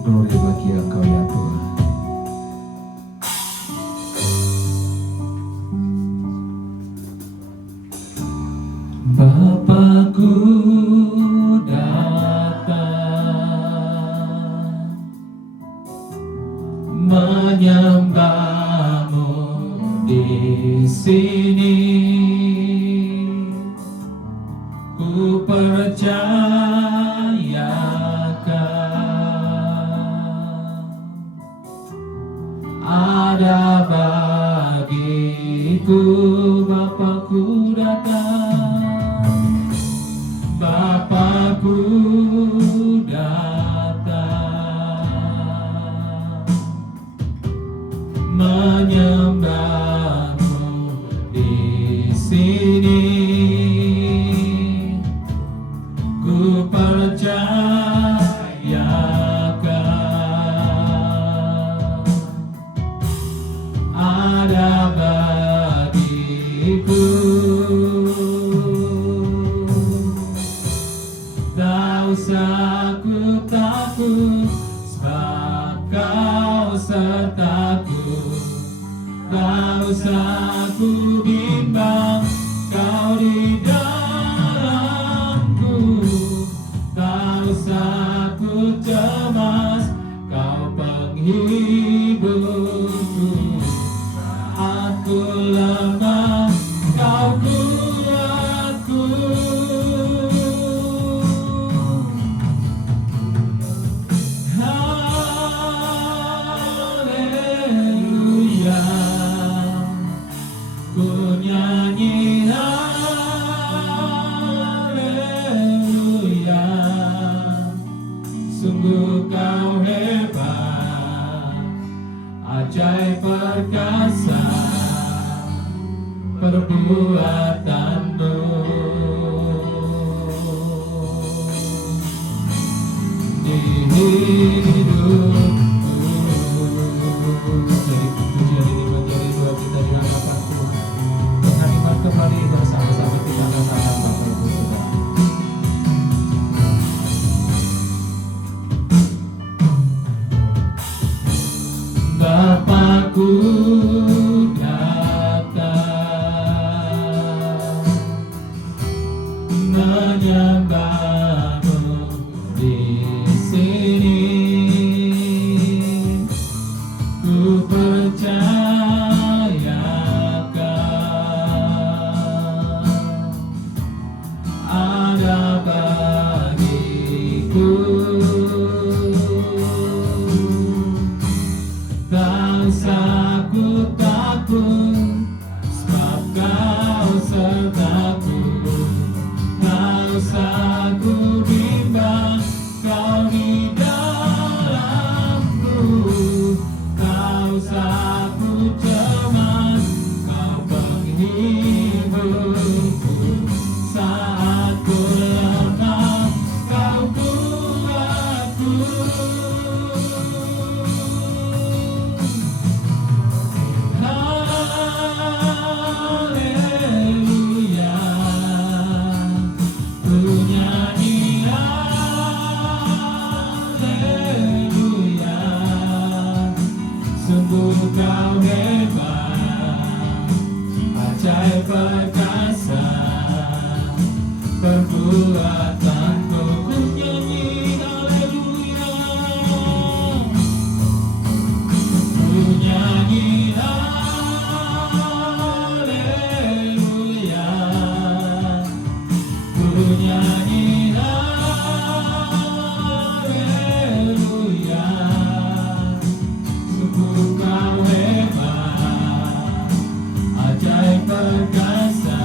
Gloria bagi Engkau ya Tuhan. Bapakku datang menyembahmu di sini. Ku percayakan ada bagiku. Bapakku datang, Bapakku datang menyembahmu di sini. Ku percayakan ada bagiku. Tak usah ku takut, sebab Kau sertaku. Tak usah ku bimbang, Kau di dalamku. Tak usah ku cemas, Kau penghiburku. Saat ku lemah, Kau kuatku. Haleluya, ku nyanyi haleluya. Sungguh Kau hebat, ajaib perkasa perbuatanmu. Di hidupku, jadi pujian ini menjadi doa kita di hadapan Tuhan. Dengan iman kembali bersama-sama kita katakan Bapak Ibu Saudara. Bapakku datang menyembahmu di sini. Ku percayakan ada bagiku. Tak usah ku takut, sebab Kau sertaku. Tak usah ku bimbang, Kau di dalamku. Tak usah ku cemas, Kau penghiburku. Saat ku lemah, Kau kuatku. Haleluya, ku nyanyi haleluya. Sungguh Kau hebat, ajaib perkasa perbuatanmu. Ku nyanyi haleluya, ku nyanyi haleluya. Ku nyanyi haleluya. Sungguh Kau hebat, ajaib perkasa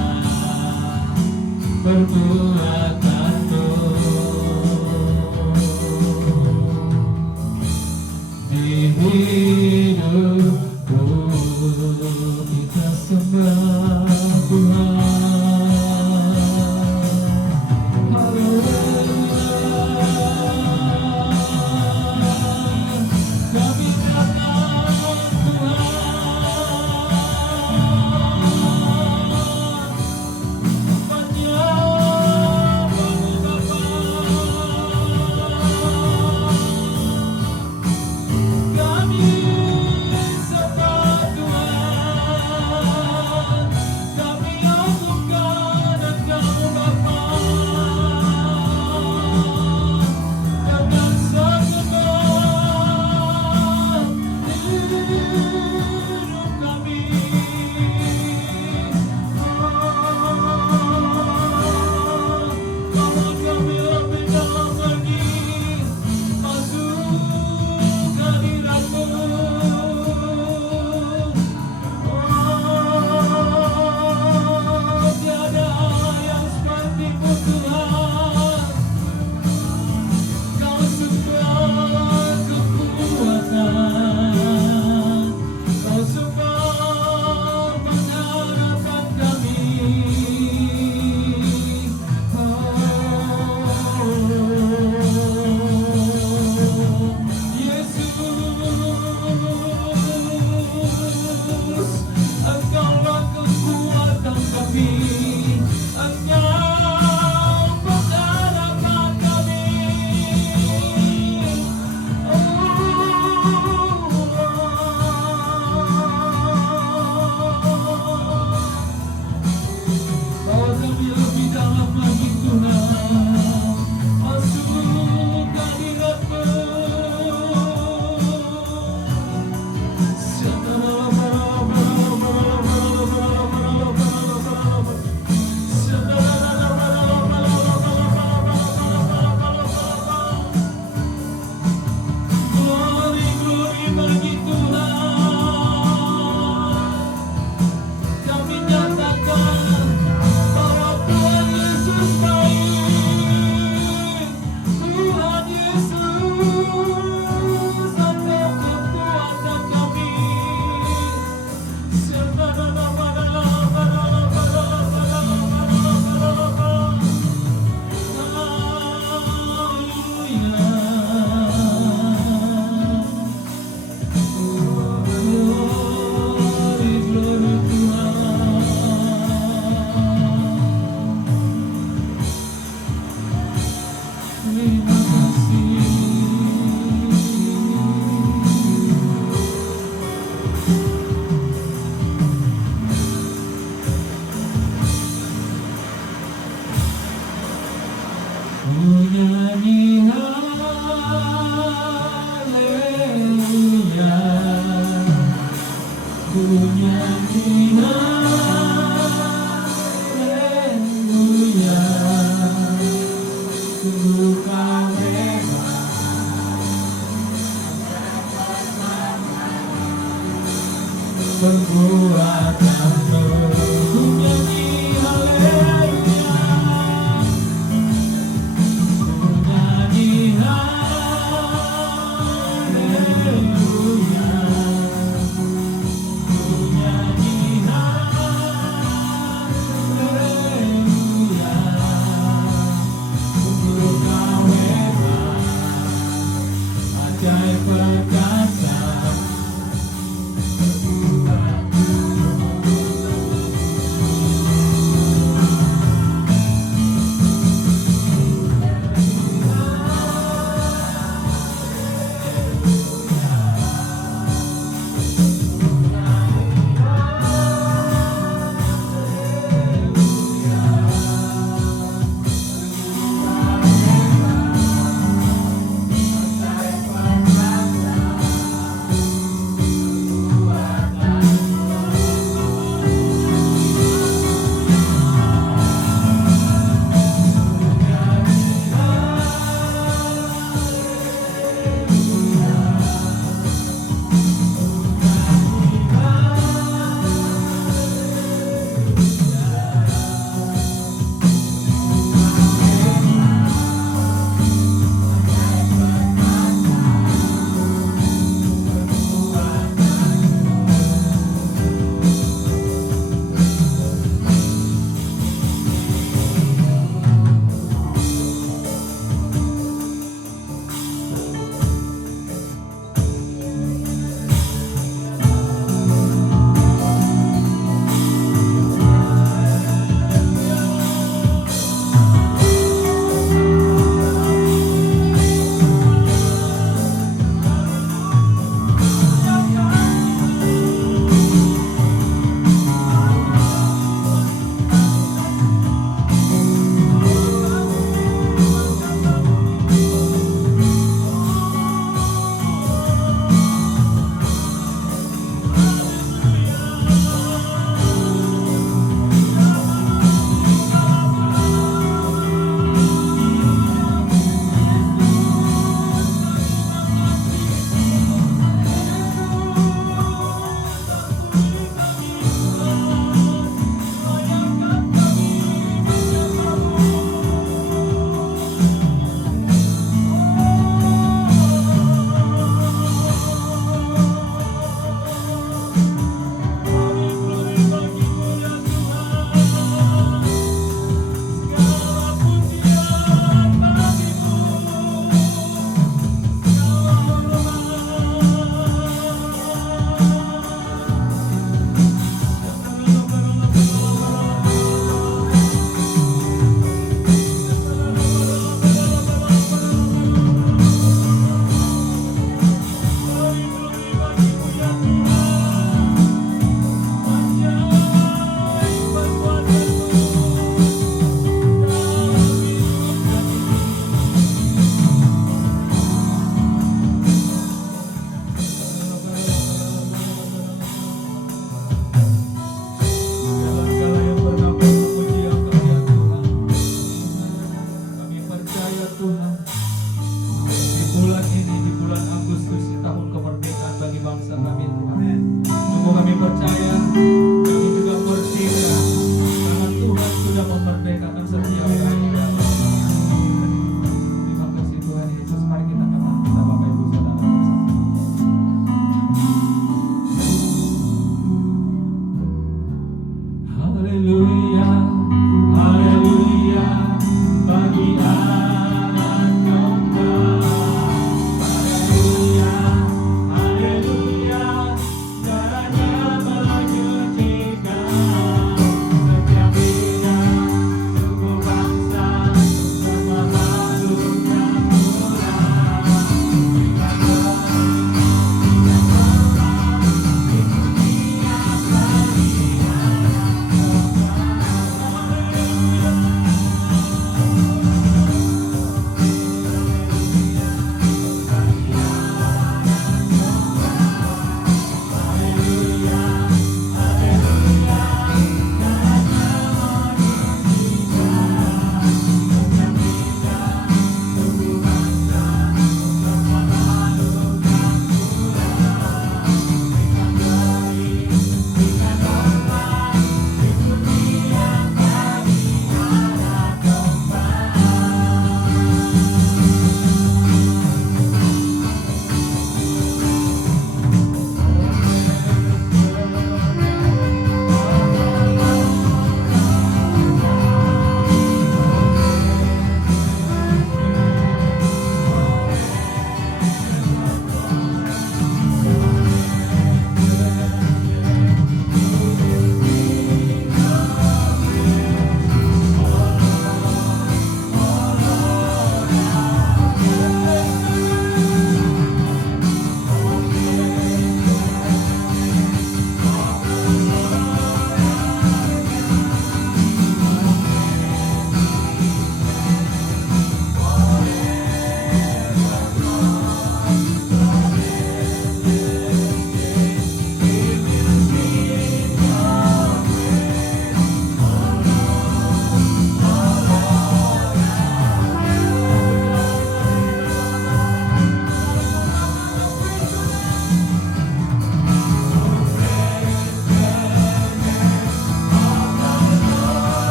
perbuatanmu. Ku nyanyi haleluya, ku nyanyi haleluya, ku nyanyi haleluya. Sungguh kau hebat, ajaib perkasa.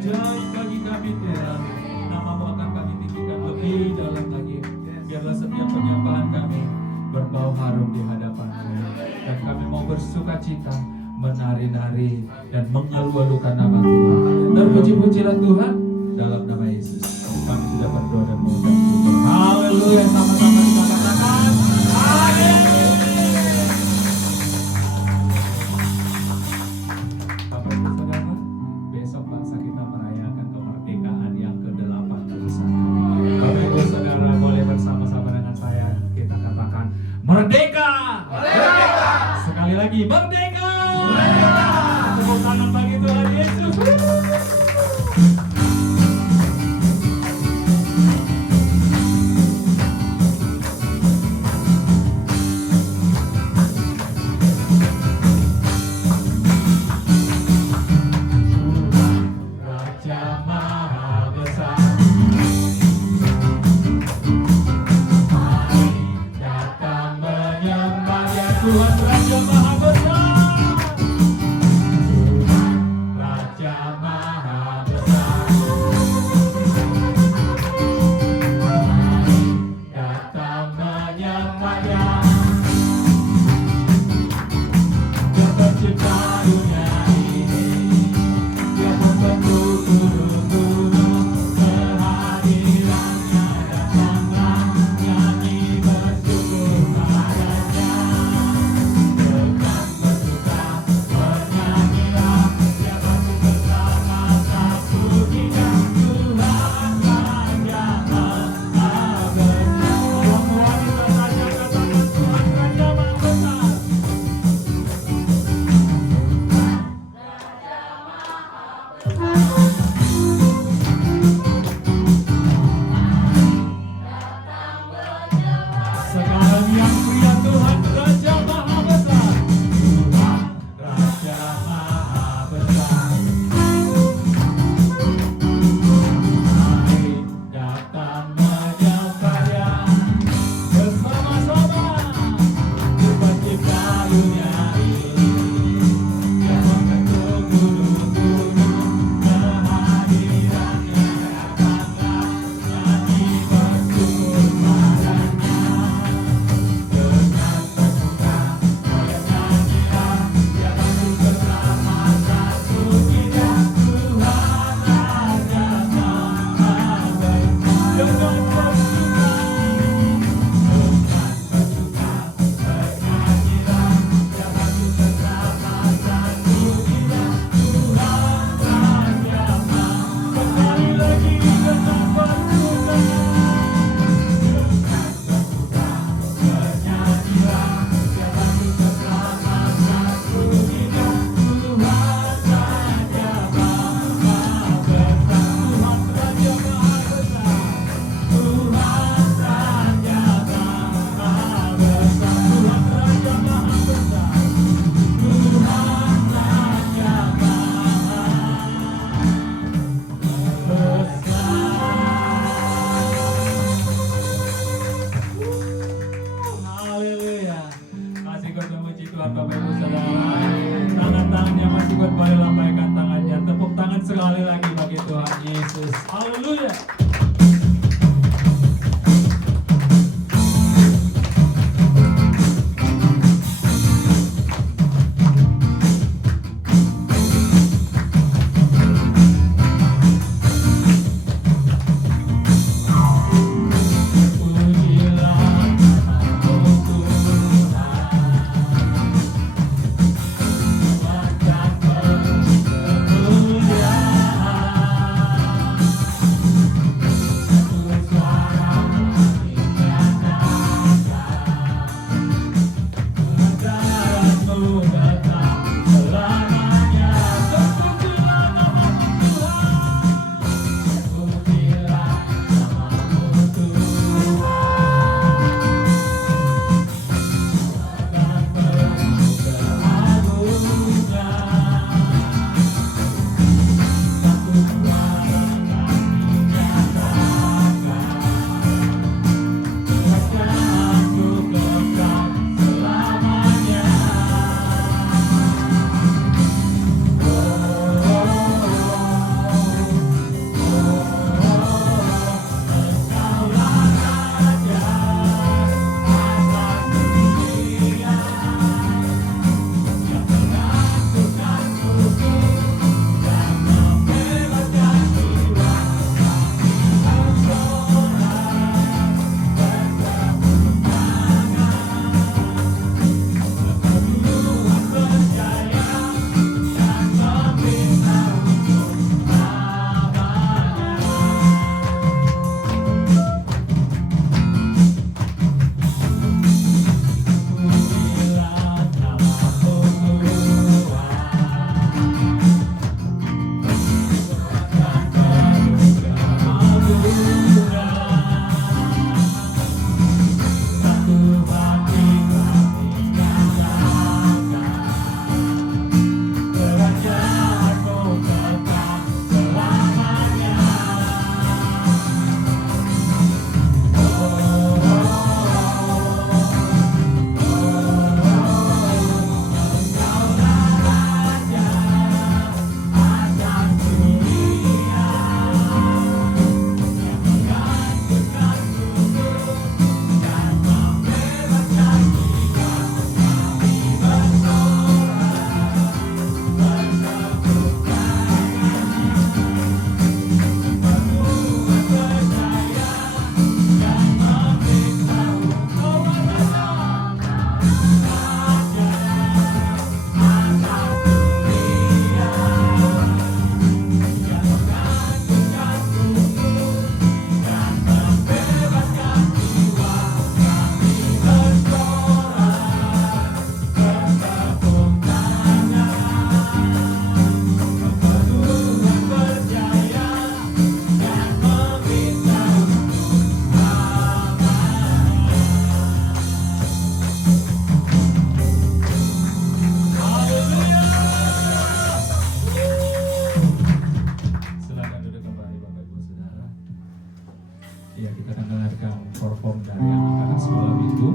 ajaib bagi kami Tuhan. Nama-Mu akan kami tinggikan lebih dalam lagi. Biarlah setiap penyembahan kami berbau harum di hadapan-Mu. Dan kami mau bersuka cita, menari-nari dan mengeluh-elukan nama Tuhan. Terpuji-pujilah Tuhan dalam nama Yesus. Kami sudah berdoa dan mengucap syukur. Haleluya, sama-sama kita katakan amin. Bapak Ibu Saudara, besok bangsa kita merayakan kemerdekaan yang ke-81. Bapak Ibu Saudara boleh bersama-sama dengan saya kita katakan merdeka. Merdeka. Sekali lagi merdeka. Merdeka. Tepuk tangan bagi Tuhan Yesus. Tuhan Raja Maha Besar. Raja Maha Besar. Datang menyembah-Nya. Dia pencipta dunia ini. Dia membentuk gunung-gunung. Kehadiran-Nya datanglah, nyanyi bersyukur padanya. Sekarang yang pria Tuhan Raja Maha Besar. Tuhan Raja Maha Besar. Mari datang menyembah-Nya bersama-sama. Dia pencipta dunia ini. Dia membentuk gunung-gunung. Kehadiran-Nya datanglah, nyanyi bersyukur padanya. Haleluya. Masih kuat memuji Tuhan Bapak Ibu Saudara. Tangan-tangannya masih kuat, boleh lambaikan tangannya. Tepuk tangan sekali lagi bagi Tuhan Yesus. Haleluya. Ya, kita akan dengarkan perform dari anak-anak sekolah itu.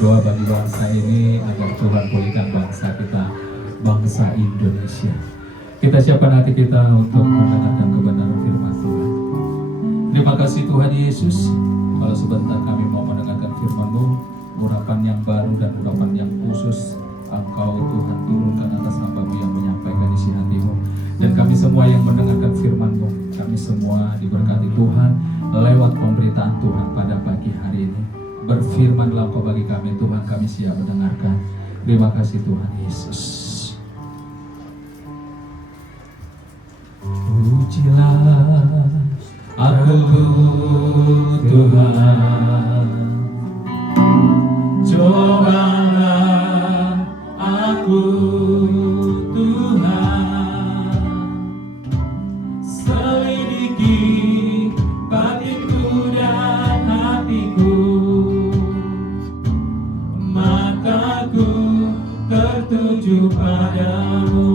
berdoa bagi bangsa ini agar Tuhan pulihkan bangsa kita, bangsa Indonesia. Kita siapkan hati kita untuk mendengarkan kebenaran firman Tuhan. Terima kasih Tuhan Yesus. Kalau sebentar kami mau mendengarkan firman-Mu, urapan yang baru dan urapan yang khusus Engkau Tuhan turunkan atas hamba-Mu yang menyampaikan isi hati-Mu. Dan kami semua yang mendengarkan firman-Mu, kami semua diberkati Tuhan lewat pemberitaan Tuhan pada pagi hari ini. Berfirmanlah Engkau bagi kami Tuhan, kami siap mendengarkan. Terima kasih Tuhan Yesus. Pujilah aku Tuhan, cobalah aku Tuhan, selidiki batinku dan hatiku, mataku tertuju padamu.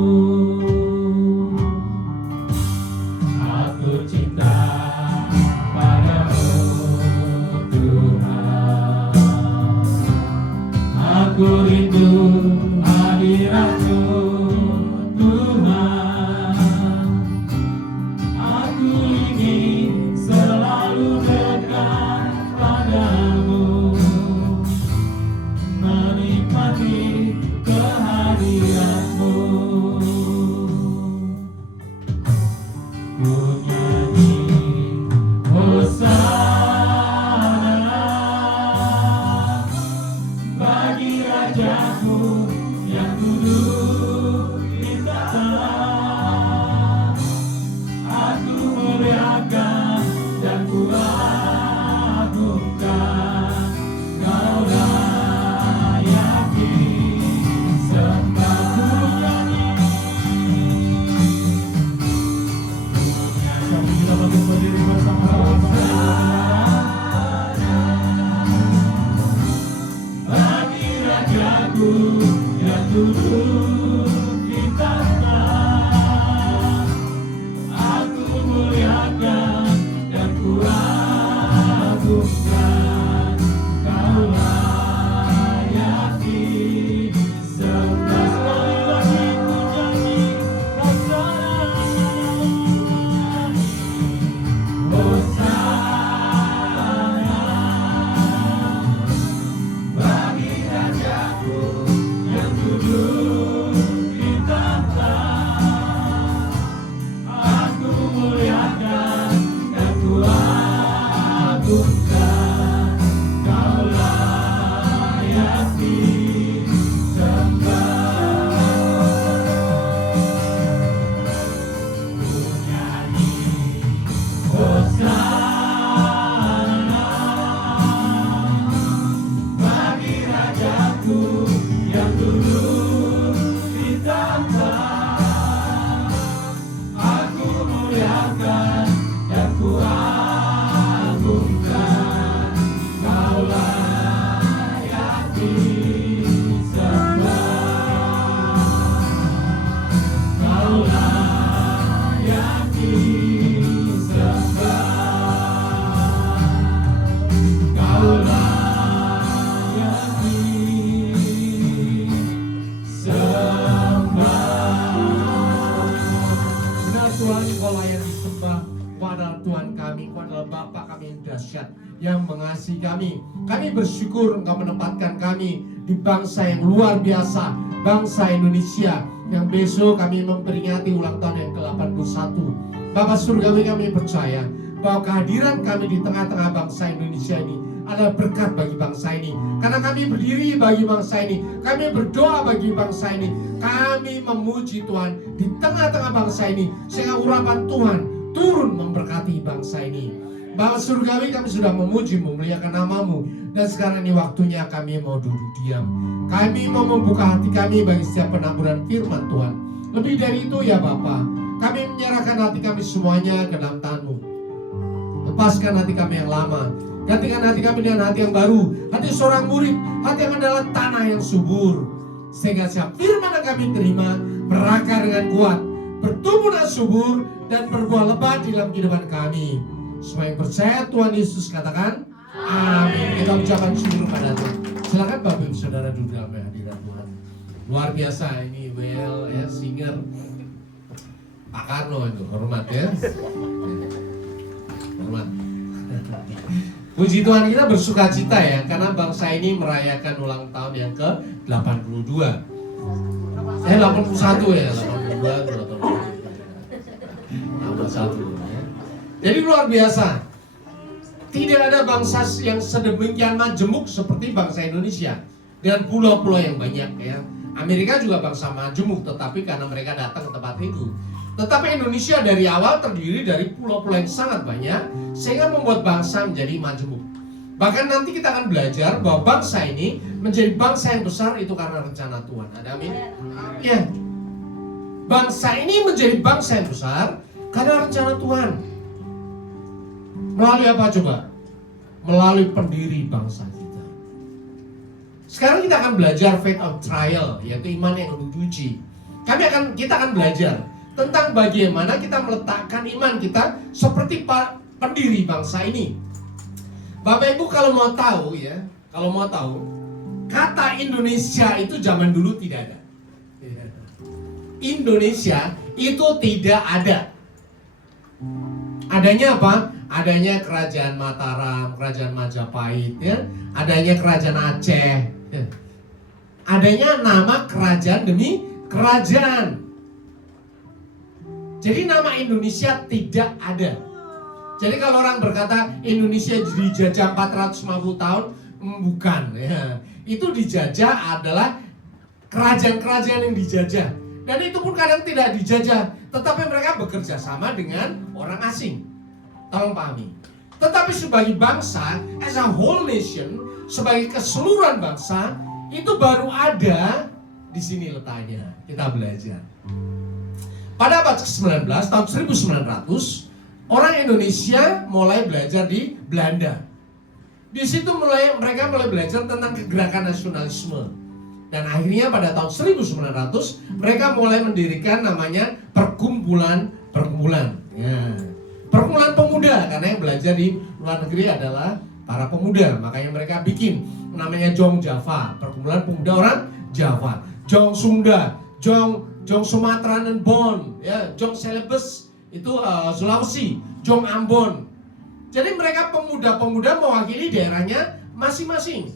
Aku cinta padamu Tuhan, aku rindu hadirat-Mu Tuhan, aku ingin selalu dekat padamu, menikmati kehadirat-Mu. Ku nyanyi Hosana bagi Rajaku yang duduk di tahta. Aku muliakan dan ku agungkan, Kau layaki sembah. Kita berdiri bersama-sama bagi Rajaku yang duduk di tahta. Aku muliakan dan ku agungkan, Kau layaki sembah. Sekali lagi ku nyanyi Hosana bagi Rajaku yang duduk di tahta. Aku muliakan dan ku agungkan, Kau layaki sembah. Ku nyanyi Hosana bagi Rajaku yang duduk di tahta. Aku muliakan dan ku agungkan, Kau layaki sembah. Kau layaki sembah. Kau layaki sembah. Benar Tuhan, Kau layak disembah. Kau adalah Tuhan kami, Kau adalah Bapa kami yang dahsyat, yang mengasihi kami. Kami bersyukur Engkau menempatkan kami di bangsa yang luar biasa, bangsa Indonesia, yang besok kami memperingati ulang tahun yang ke-81. Bapa surgawi, kami percaya bahwa kehadiran kami di tengah-tengah bangsa Indonesia ini adalah berkat bagi bangsa ini. Karena kami berdiri bagi bangsa ini, kami berdoa bagi bangsa ini, kami memuji Tuhan di tengah-tengah bangsa ini, sehingga urapan Tuhan turun memberkati bangsa ini. Bapa surgawi, kami sudah memuji, memuliakan nama-Mu, dan sekarang ini waktunya kami mau duduk diam. Kami mau membuka hati kami bagi setiap penaburan firman Tuhan. Lebih dari itu ya Bapa, kami menyerahkan hati kami semuanya ke dalam tangan-Mu. Lepaskan hati kami yang lama, gantikan hati kami dengan hati yang baru, hati seorang murid, hati yang adalah tanah yang subur, sehingga setiap firman yang kami terima berakar dengan kuat, bertumbuh dan subur, dan berbuah lebat di dalam kehidupan kami. Semua yang percaya Tuhan Yesus katakan amin. Kita ucapkan syukur pada Tuhan. Silakan Bapak Ibu Saudara duduk dalam hadirat Tuhan. Luar biasa ini well ya, singer Pak Karno itu, hormat ya. Hormat. Puji Tuhan, kita bersuka cita ya, karena bangsa ini merayakan ulang tahun yang ke-82. 81 ya, 82 tambah 1 ya. Jadi luar biasa. Tidak ada bangsa yang sedemikian majemuk seperti bangsa Indonesia dengan pulau-pulau yang banyak ya. Amerika juga bangsa majemuk, tetapi karena mereka datang ke tempat itu. Tetapi Indonesia dari awal terdiri dari pulau-pulau yang sangat banyak, sehingga membuat bangsa menjadi majemuk. Bahkan nanti kita akan belajar bahwa bangsa ini menjadi bangsa yang besar itu karena rencana Tuhan. Ada amin? Ya. Bangsa ini menjadi bangsa yang besar karena rencana Tuhan. Melalui apa coba? Melalui pendiri bangsa kita. Sekarang kita akan belajar faith of trial, yaitu iman yang diuji. Kita akan belajar tentang bagaimana kita meletakkan iman kita seperti pendiri bangsa ini. Bapak Ibu kalau mau tahu ya, kata Indonesia itu zaman dulu tidak ada. Indonesia itu tidak ada. Adanya apa? Adanya kerajaan Mataram, kerajaan Majapahit, ya. Adanya kerajaan Aceh, ya. Adanya nama kerajaan demi kerajaan. Jadi nama Indonesia tidak ada. Jadi kalau orang berkata Indonesia dijajah 450 tahun, bukan ya. Itu dijajah adalah kerajaan-kerajaan yang dijajah. Dan itu pun kadang tidak dijajah, tetapi mereka bekerja sama dengan orang asing. Tolong pahami. Tetapi sebagai bangsa, as a whole nation, sebagai keseluruhan bangsa, itu baru ada di sini letaknya. Kita belajar. Pada abad ke-19, tahun 1900, orang Indonesia mulai belajar di Belanda. Di situ mereka mulai belajar tentang kegerakan nasionalisme. Dan akhirnya pada tahun 1900 mereka mulai mendirikan namanya perkumpulan ya. Perkumpulan pemuda, karena yang belajar di luar negeri adalah para pemuda. Makanya mereka bikin namanya Jong Java, perkumpulan pemuda orang Java. Jong Sunda, Jong Sumatera dan Bon, ya, Jong Celebes itu Sulawesi, Jong Ambon. Jadi mereka pemuda-pemuda mewakili daerahnya masing-masing.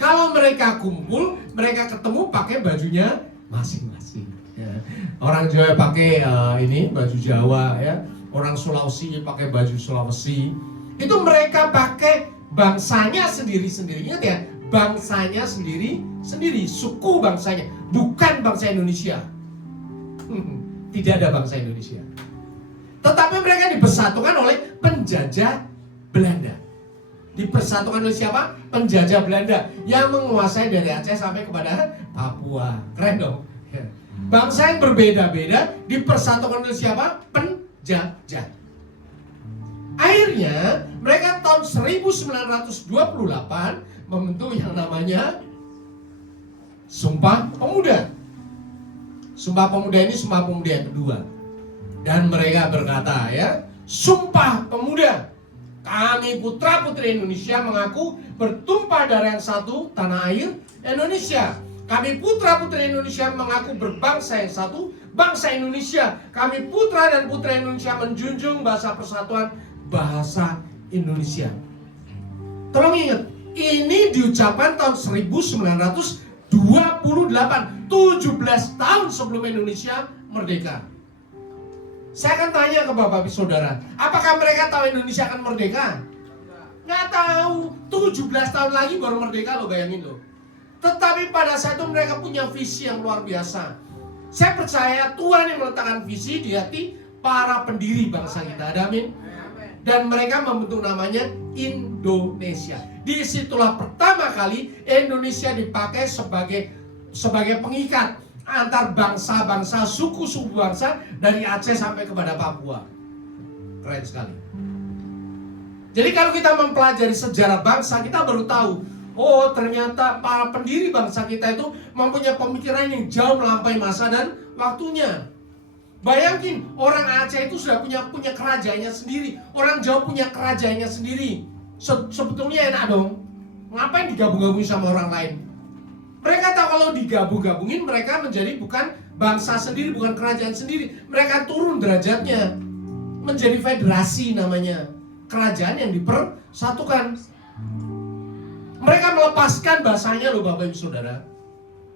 Kalau mereka kumpul, mereka ketemu pakai bajunya masing-masing. Ya. Orang Jawa pakai baju Jawa, ya. Orang Sulawesi pakai baju Sulawesi. Itu mereka pakai bangsanya sendiri-sendiri. Ingat ya, bangsanya sendiri-sendiri, suku bangsanya, bukan bangsa Indonesia. Tidak ada bangsa Indonesia. Tetapi mereka dipersatukan oleh penjajah Belanda. Dipersatukan oleh siapa? Penjajah Belanda yang menguasai dari Aceh sampai kepada Papua. Keren dong. Bangsa yang berbeda-beda dipersatukan oleh siapa? Penjajah. Akhirnya mereka tahun 1928 membentuk yang namanya Sumpah Pemuda. Sumpah Pemuda ini Sumpah Pemuda yang kedua. Dan mereka berkata ya, Sumpah Pemuda, kami putra-putri Indonesia mengaku bertumpah darah yang satu, tanah air Indonesia. Kami putra-putri Indonesia mengaku berbangsa yang satu, bangsa Indonesia. Kami putra dan putri Indonesia menjunjung bahasa persatuan, bahasa Indonesia. Tolong ingat, ini diucapkan tahun 1928, 17 tahun sebelum Indonesia merdeka. Saya akan tanya ke Bapak Ibu Saudara, apakah mereka tahu Indonesia akan merdeka? Nggak tahu. 17 tahun lagi baru merdeka loh, bayangin loh. Tetapi pada saat itu mereka punya visi yang luar biasa. Saya percaya Tuhan yang meletakkan visi di hati para pendiri bangsa kita. Ada amin? Dan mereka membentuk namanya Indonesia. Disitulah pertama kali Indonesia dipakai sebagai pengikat antar bangsa-bangsa, suku-suku bangsa dari Aceh sampai kepada Papua. Keren sekali. Jadi kalau kita mempelajari sejarah bangsa, kita baru tahu, oh ternyata para pendiri bangsa kita itu mempunyai pemikiran yang jauh melampaui masa dan waktunya. Bayangin, orang Aceh itu sudah punya kerajaannya sendiri. Orang Jawa punya kerajaannya sendiri. Sebetulnya enak dong. Ngapain digabung-gabungin sama orang lain? Mereka tahu kalau digabung-gabungin mereka menjadi bukan bangsa sendiri, bukan kerajaan sendiri. Mereka turun derajatnya. Menjadi federasi namanya. Kerajaan yang dipersatukan. Mereka melepaskan bahasanya loh Bapak Ibu Saudara.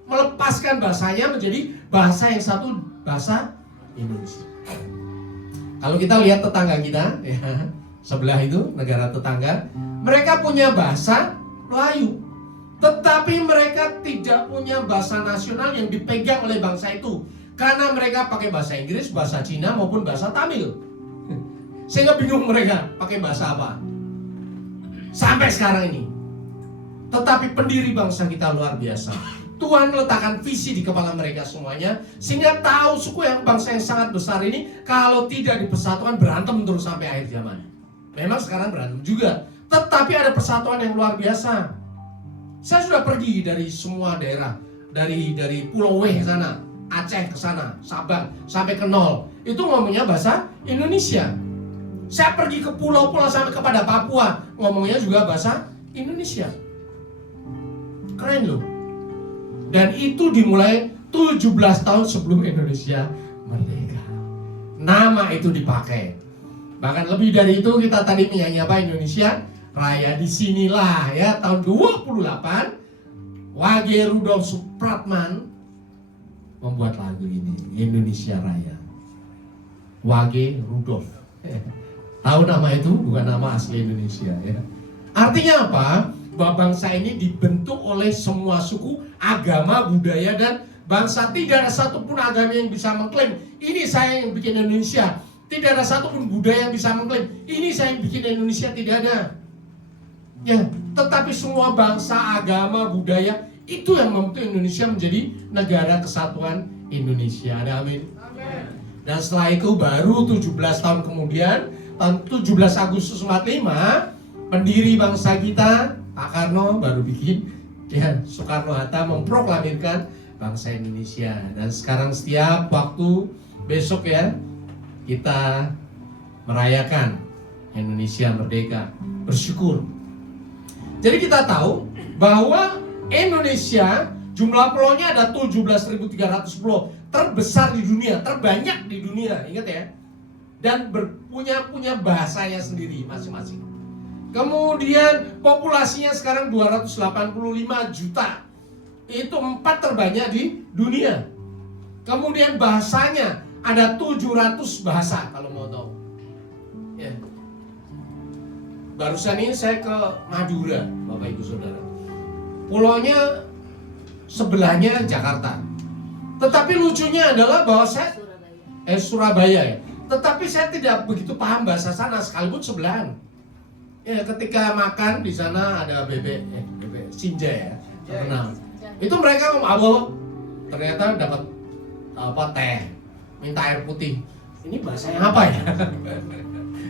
Melepaskan bahasanya menjadi bahasa yang satu, bahasa Indonesia. Kalau kita lihat tetangga kita, ya, sebelah itu negara tetangga, mereka punya bahasa Melayu, tetapi mereka tidak punya bahasa nasional yang dipegang oleh bangsa itu, karena mereka pakai bahasa Inggris, bahasa Cina maupun bahasa Tamil. Sehingga bingung mereka pakai bahasa apa sampai sekarang ini. Tetapi pendiri bangsa kita luar biasa. Tuhan meletakkan visi di kepala mereka semuanya, sehingga tahu suku yang bangsa yang sangat besar ini kalau tidak dipersatukan berantem terus sampai akhir zaman. Memang sekarang berantem juga, tetapi ada persatuan yang luar biasa. Saya sudah pergi dari semua daerah, dari Pulau W sana, Aceh ke sana, Sabang sampai ke Nol, itu ngomongnya bahasa Indonesia. Saya pergi ke pulau-pulau sampai kepada Papua, ngomongnya juga bahasa Indonesia. Keren loh. Dan itu dimulai 17 tahun sebelum Indonesia merdeka. Nama itu dipakai. Bahkan lebih dari itu, kita tadi menyanyi apa? Indonesia Raya. Disinilah ya tahun 28 Wage Rudolf Supratman membuat lagu ini, Indonesia Raya. Wage Rudolf. Tahu nama itu? Bukan nama asli Indonesia ya. Artinya apa? Bahwa bangsa ini dibentuk oleh semua suku, agama, budaya, dan bangsa. Tidak ada satupun agama yang bisa mengklaim ini saya yang bikin Indonesia. Tidak ada satupun budaya yang bisa mengklaim ini saya yang bikin Indonesia. Tidak ada. Ya, tetapi semua bangsa, agama, budaya itu yang membentuk Indonesia menjadi negara kesatuan Indonesia. Ada amin. Dan setelah itu baru 17 tahun kemudian, tahun 17 Agustus 45, pendiri bangsa kita Pak Karno baru bikin, ya, Soekarno-Hatta memproklamirkan bangsa Indonesia. Dan sekarang setiap waktu besok ya kita merayakan Indonesia merdeka, bersyukur. Jadi kita tahu bahwa Indonesia jumlah pulaunya ada 17.300 pulau, terbesar di dunia, terbanyak di dunia, ingat ya. Dan punya bahasanya sendiri masing-masing. Kemudian populasinya sekarang 285 juta. Itu 4 terbanyak di dunia. Kemudian bahasanya ada 700 bahasa kalau mau tahu. Ya. Barusan ini saya ke Madura, Bapak Ibu Saudara. Pulaunya sebelahnya Jakarta. Tetapi lucunya adalah bahwa saya Surabaya ya. Tetapi saya tidak begitu paham bahasa sana sekalipun sebelahan. Ya, ketika makan di sana ada bebek sinja ya, terkenal. Itu mereka ngomong abah, ternyata dapat apa teh, minta air putih. Ini bahasanya apa ya?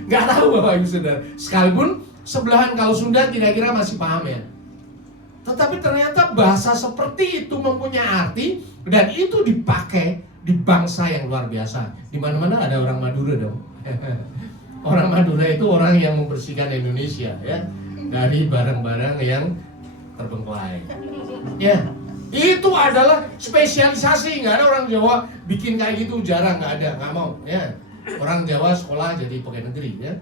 Nggak tahu Bapak Ibu Saudara. Sekalipun sebelahan, kalau Sunda kira-kira masih paham ya. Tetapi ternyata bahasa seperti itu mempunyai arti dan itu dipakai di bangsa yang luar biasa. Di mana-mana ada orang Madura dong. Orang Madura itu orang yang membersihkan Indonesia ya dari barang-barang yang terbengkelai. Ya, itu adalah spesialisasi. Nggak ada orang Jawa bikin kayak gitu, jarang, nggak ada, nggak mau. Ya, orang Jawa sekolah jadi pegawai negeri ya.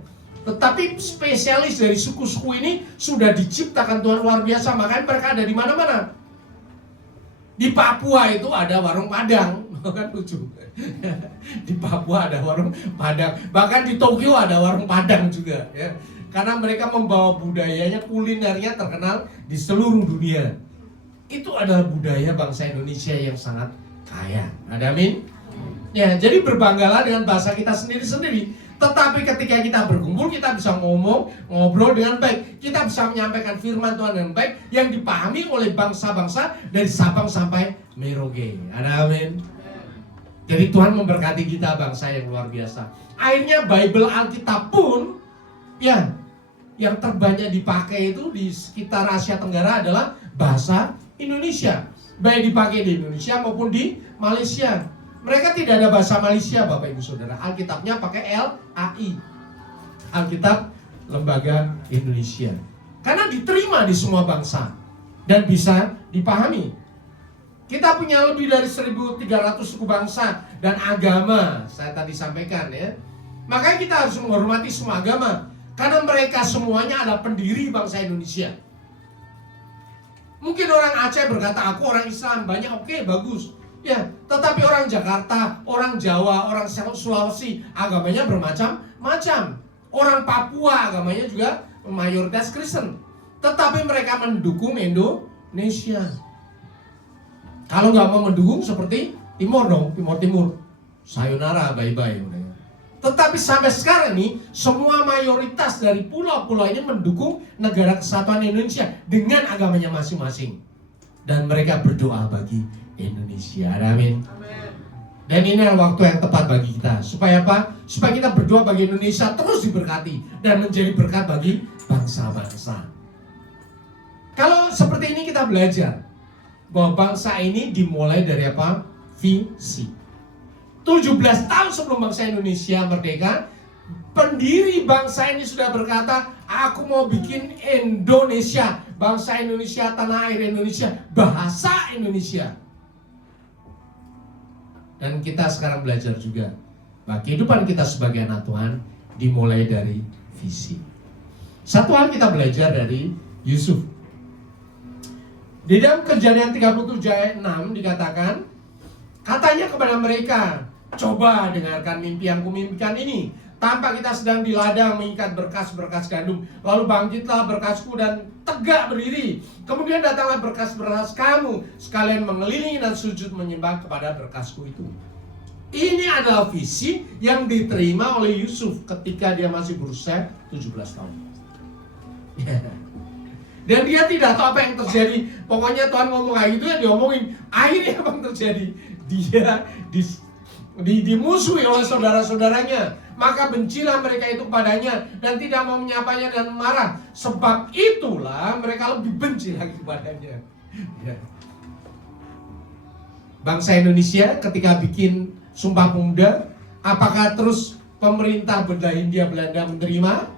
Tetapi spesialis dari suku-suku ini sudah diciptakan Tuhan luar biasa, makanya mereka ada di mana-mana. Di Papua itu ada warung Padang, kan lucu. Di Papua ada warung Padang, bahkan di Tokyo ada warung Padang juga, ya. Karena mereka membawa budayanya, kulinernya terkenal di seluruh dunia. Itu adalah budaya bangsa Indonesia yang sangat kaya. Ada amin? Ya, jadi berbanggalah dengan bahasa kita sendiri-sendiri. Tetapi ketika kita berkumpul, kita bisa ngobrol dengan baik. Kita bisa menyampaikan firman Tuhan dengan baik yang dipahami oleh bangsa-bangsa dari Sabang sampai Merauke. Ada amin? Jadi Tuhan memberkati kita, bangsa yang luar biasa. Akhirnya Bible Alkitab pun, ya, yang terbanyak dipakai itu di sekitar Asia Tenggara adalah bahasa Indonesia. Baik dipakai di Indonesia maupun di Malaysia. Mereka tidak ada bahasa Malaysia, Bapak Ibu Saudara. Alkitabnya pakai LAI, Alkitab Lembaga Indonesia. Karena diterima di semua bangsa dan bisa dipahami. Kita punya lebih dari 1.300 suku bangsa dan agama, saya tadi sampaikan ya. Makanya kita harus menghormati semua agama, karena mereka semuanya adalah pendiri bangsa Indonesia. Mungkin orang Aceh berkata, aku orang Islam, banyak, oke, bagus. Ya, tetapi orang Jakarta, orang Jawa, orang Sulawesi, agamanya bermacam-macam. Orang Papua, agamanya juga mayoritas Kristen. Tetapi mereka mendukung Indonesia. Kalau nggak mau mendukung seperti Timur dong, Timur. Sayonara, bye-bye. Tetapi sampai sekarang nih, semua mayoritas dari pulau-pulau ini mendukung negara kesatuan Indonesia dengan agamanya masing-masing. Dan mereka berdoa bagi Indonesia. Amin. Dan ini adalah waktu yang tepat bagi kita. Supaya apa? Supaya kita berdoa bagi Indonesia terus diberkati dan menjadi berkat bagi bangsa-bangsa. Kalau seperti ini kita belajar bahwa bangsa ini dimulai dari apa? Visi. 17 tahun sebelum bangsa Indonesia merdeka, pendiri bangsa ini sudah berkata, aku mau bikin Indonesia, bangsa Indonesia, tanah air Indonesia, bahasa Indonesia. Dan kita sekarang belajar juga bahwa kehidupan kita sebagai anak Tuhan dimulai dari visi. Satu hal kita belajar dari Yusuf. Di dalam Kejadian 37 ayat 6 dikatakan, katanya kepada mereka, coba dengarkan mimpi yang kumimpikan ini. Tampak kita sedang di ladang mengikat berkas-berkas gandum. Lalu bangkitlah berkasku dan tegak berdiri. Kemudian datanglah berkas-berkas kamu, sekalian mengelilingi dan sujud menyembah kepada berkasku itu. Ini adalah visi yang diterima oleh Yusuf ketika dia masih berusia 17 tahun. Dan dia tidak tahu apa yang terjadi. Pokoknya Tuhan ngomong kayak gitu ya diomongin. Akhirnya apa yang terjadi? Dia dimusuhi oleh saudara-saudaranya. Maka bencilah mereka itu padanya dan tidak mau menyapanya dan marah. Sebab itulah mereka lebih benci lagi kepadanya. Bangsa Indonesia ketika bikin Sumpah Pemuda, apakah terus pemerintah benda Hindia Belanda menerima?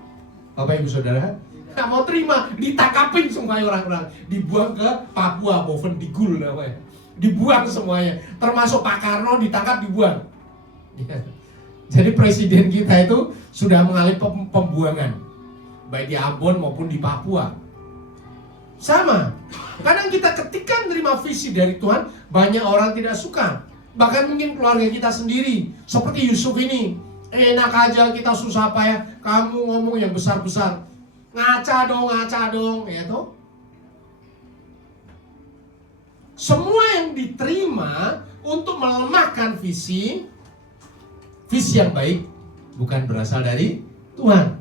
Bapak Ibu Saudara, nggak mau terima, ditangkapin semuanya orang-orang, dibuang ke Papua, Bovendigul namanya, dibuang semuanya, termasuk Pak Karno ditangkap dibuang. Jadi presiden kita itu sudah mengalami pembuangan, baik di Ambon maupun di Papua. Sama, kadang kita ketika menerima visi dari Tuhan, banyak orang tidak suka, bahkan mungkin keluarga kita sendiri, seperti Yusuf ini. Enak aja kita susah payah, kamu ngomong yang besar-besar, ngaca dong, ya toh. Semua yang diterima untuk melemahkan visi yang baik bukan berasal dari Tuhan.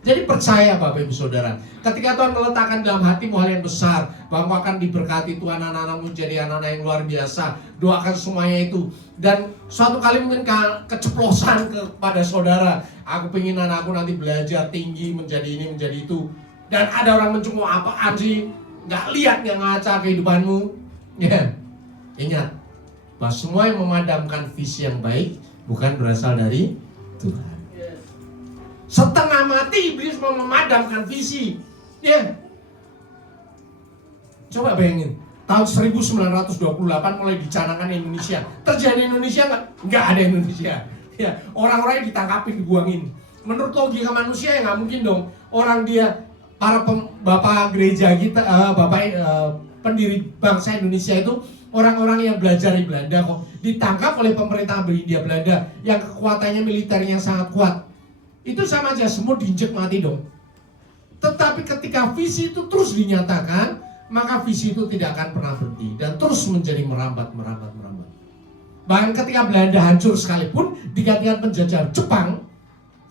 Jadi percaya Bapak Ibu Saudara, ketika Tuhan meletakkan dalam hatimu hal yang besar, bahwa akan diberkati Tuhan, anak-anakmu jadi anak-anak yang luar biasa, doakan semuanya itu. Dan suatu kali mungkin keceplosan kepada saudara, aku pengen anakku nanti belajar tinggi, menjadi ini, menjadi itu. Dan ada orang mencungkuk, apaan sih? Gak lihat, gak ngaca kehidupanmu. Ya, ingat, bahwa semua yang memadamkan visi yang baik bukan berasal dari Tuhan. Setengah mati iblis mau memadamkan visi. Ya. Coba bayangin, tahun 1928 mulai dicanangkan Indonesia. Terjadi Indonesia nggak? Nggak ada Indonesia. Ya, orang-orang yang ditangkapin, dibuangin. Menurut logika manusia ya nggak mungkin dong. Orang dia, para bapak gereja kita, pendiri bangsa Indonesia itu orang-orang yang belajar di Belanda kok. Ditangkap oleh pemerintah Hindia Belanda yang kekuatannya militernya sangat kuat. Itu sama aja, semua diinjek mati dong. Tetapi ketika visi itu terus dinyatakan, maka visi itu tidak akan pernah berhenti dan terus menjadi merambat. Bahkan ketika Belanda hancur sekalipun digantikan penjajah Jepang,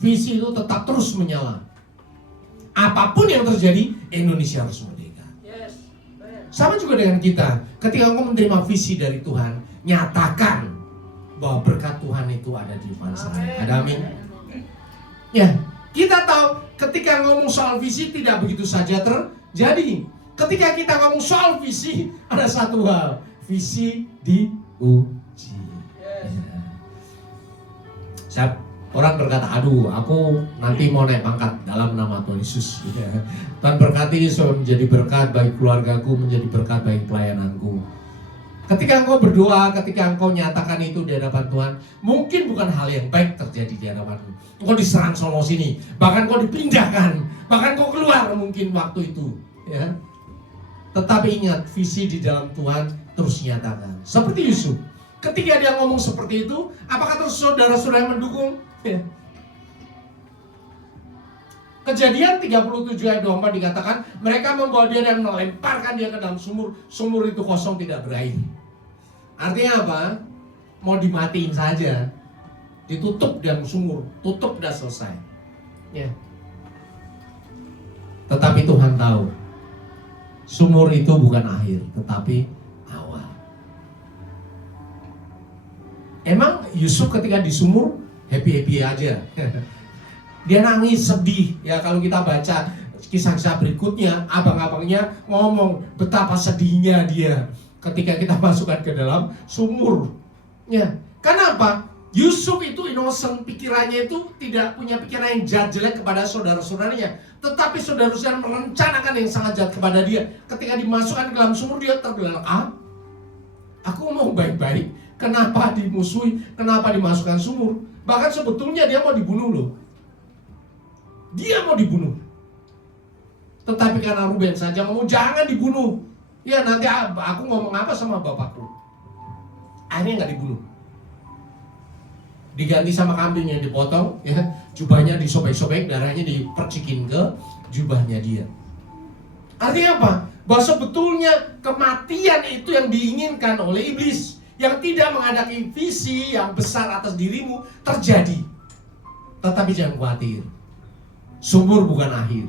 visi itu tetap terus menyala. Apapun yang terjadi, Indonesia harus merdeka. Sama juga dengan kita, ketika engkau menerima visi dari Tuhan, nyatakan bahwa berkat Tuhan itu ada di depan saya. Ada amin. Ya, kita tahu ketika ngomong soal visi tidak begitu saja terjadi. Ketika kita ngomong soal visi, ada satu hal, visi diuji. Saya Orang berkata, aduh aku nanti mau naik pangkat dalam nama Tuhan Yesus. Tuhan berkati supaya menjadi berkat bagi keluargaku, menjadi berkat bagi pelayananku. Ketika engkau berdoa, ketika engkau nyatakan itu di hadapan Tuhan, mungkin bukan hal yang baik terjadi di hadapanmu. Engkau diserang sono sini, bahkan engkau dipindahkan, bahkan engkau keluar mungkin waktu itu. Ya. Tetapi ingat, visi di dalam Tuhan terus nyatakan. Seperti Yusuf, ketika dia ngomong seperti itu, apakah terus saudara-saudara yang mendukung? Ya. Kejadian 37 ayat 24 dikatakan, mereka membawa dia dan melemparkan dia ke dalam sumur. Sumur itu kosong, tidak berair. Artinya apa? Mau dimatiin saja. Ditutup dalam sumur, tutup udah selesai. Ya. Tetapi Tuhan tahu, sumur itu bukan akhir, tetapi awal. Emang Yusuf ketika di sumur happy-happy aja? Dia nangis, sedih. Ya, kalau kita baca kisah-kisah berikutnya, abang-abangnya ngomong betapa sedihnya dia ketika kita masukkan ke dalam sumur. Ya, kenapa? Yusuf itu innocent, pikirannya itu tidak punya pikiran yang jahat jelek kepada saudara-saudaranya, tetapi saudara-saudara merencanakan yang sangat jahat kepada dia. Ketika dimasukkan ke dalam sumur, dia terbelalak. Aku mau baik-baik, kenapa dimusuhi, kenapa dimasukkan sumur? Bahkan sebetulnya dia mau dibunuh loh. Dia mau dibunuh. Tetapi karena Ruben saja ngomong jangan dibunuh. Ya nanti aku ngomong apa sama bapakku. Akhirnya nggak dibunuh. Diganti sama kambing yang dipotong, ya, jubahnya disobek-sobek, darahnya dipercikin ke jubahnya dia. Artinya apa? Bahwa sebetulnya kematian itu yang diinginkan oleh iblis, yang tidak menghendaki visi yang besar atas dirimu terjadi. Tetapi jangan khawatir, sumur bukan akhir.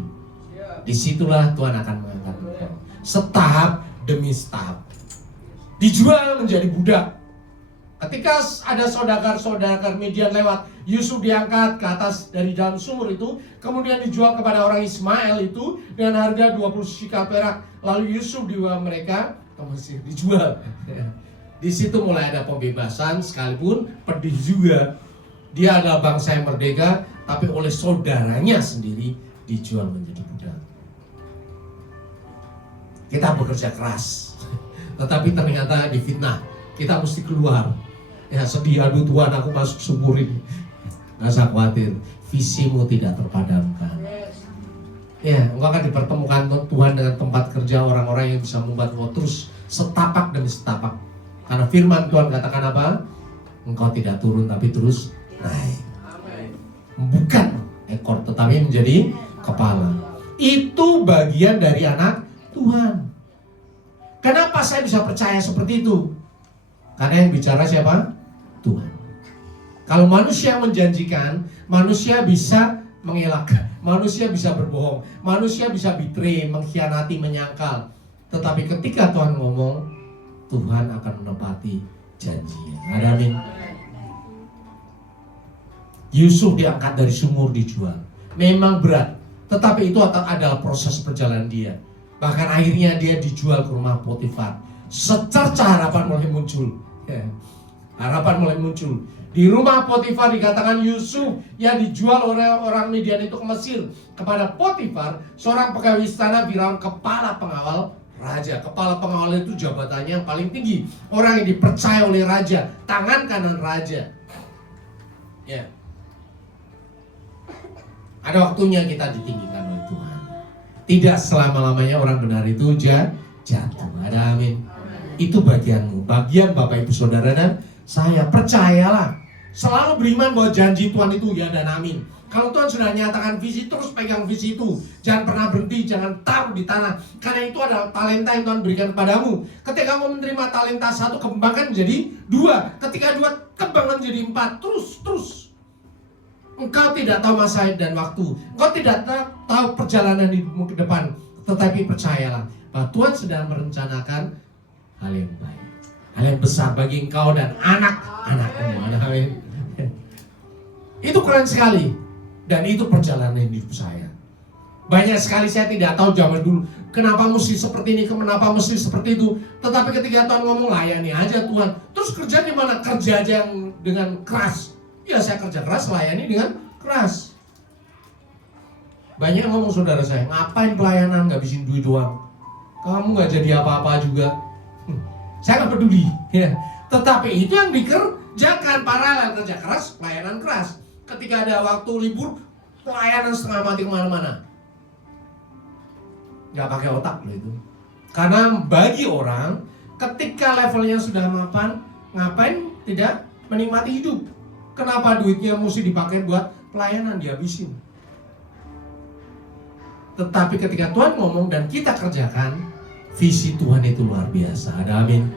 Disitulah Tuhan akan mengangkat engkau, setahap demi setahap. Dijual menjadi budak. Ketika ada saudagar-saudagar Midian lewat, Yusuf diangkat ke atas dari dalam sumur itu, kemudian dijual kepada orang Ismail itu dengan harga 20 shikal perak. Lalu Yusuf dibawa mereka ke Mesir, dijual. Di situ mulai ada pembebasan, sekalipun pedih juga. Dia adalah bangsa yang merdeka, tapi oleh saudaranya sendiri dijual menjadi budak. Kita bekerja keras, tetapi ternyata difitnah. Kita mesti keluar. Ya sedih, aduh Tuhan aku masuk sumur ini. Gak usah khawatir, visimu tidak terpadamkan. Ya, engkau akan dipertemukan Tuhan dengan tempat kerja orang-orang yang bisa membuat engkau terus setapak demi setapak. Karena firman Tuhan katakan apa? Engkau tidak turun tapi terus naik. Bukan ekor tetapi menjadi kepala. Itu bagian dari anak Tuhan. Kenapa saya bisa percaya seperti itu? Karena yang bicara siapa? Tuhan. Kalau manusia menjanjikan, manusia bisa mengelak, manusia bisa berbohong, manusia bisa betray, mengkhianati, menyangkal. Tetapi ketika Tuhan ngomong, Tuhan akan menepati janjinya. Ada amin. Yusuf diangkat dari sumur, dijual. Memang berat, tetapi itu adalah proses perjalanan dia. Bahkan akhirnya dia dijual ke rumah Potifar. Secerca harapan mulai muncul. Harapan mulai muncul. Di rumah Potifar dikatakan Yusuf yang dijual oleh orang Midian itu ke Mesir kepada Potifar, seorang pegawai istana Firaun, kepala pengawal raja. Kepala pengawal itu jabatannya yang paling tinggi, orang yang dipercaya oleh raja, tangan kanan raja. Ya. Ada waktunya kita ditinggikan oleh Tuhan. Tidak selama-lamanya orang benar itu jatuh. Ada amin. Itu bagianmu, bagian Bapak Ibu Saudara dan saya. Percayalah, selalu beriman bahwa janji Tuhan itu ya dan amin. Kalau Tuhan sudah nyatakan visi, terus pegang visi itu. Jangan pernah berhenti, jangan taruh di tanah. Karena itu adalah talenta yang Tuhan berikan kepadamu. Ketika kamu menerima talenta 1, kembangkan menjadi 2. Ketika 2, kembangkan menjadi 4. Terus. Engkau tidak tahu masa dan waktu. Engkau tidak tahu perjalanan hidupmu ke depan. Tetapi percayalah bahwa Tuhan sedang merencanakan hal yang baik, hal yang besar bagi engkau dan anak-anakmu. Amin. Itu keren sekali. Dan itu perjalanan hidup saya. Banyak sekali saya tidak tahu zaman dulu kenapa mesti seperti ini, kenapa mesti seperti itu. Tetapi ketika Tuhan ngomong, layani aja Tuhan. Terus kerja di mana? Kerja aja yang dengan keras. Ya saya kerja keras, layani dengan keras. Banyak yang ngomong saudara saya, ngapain pelayanan ngabisin duit doang? Kamu nggak jadi apa-apa juga. Saya nggak peduli. Ya. Tetapi itu yang dikerjakan, paralel kerja keras, pelayanan keras. Ketika ada waktu libur, pelayanan setengah mati kemana-mana. Nggak pakai otak loh itu. Karena bagi orang, ketika levelnya sudah mapan, ngapain tidak menikmati hidup? Kenapa duitnya mesti dipakai buat pelayanan, dihabisin? Tetapi ketika Tuhan ngomong dan kita kerjakan, visi Tuhan itu luar biasa. Ada amin.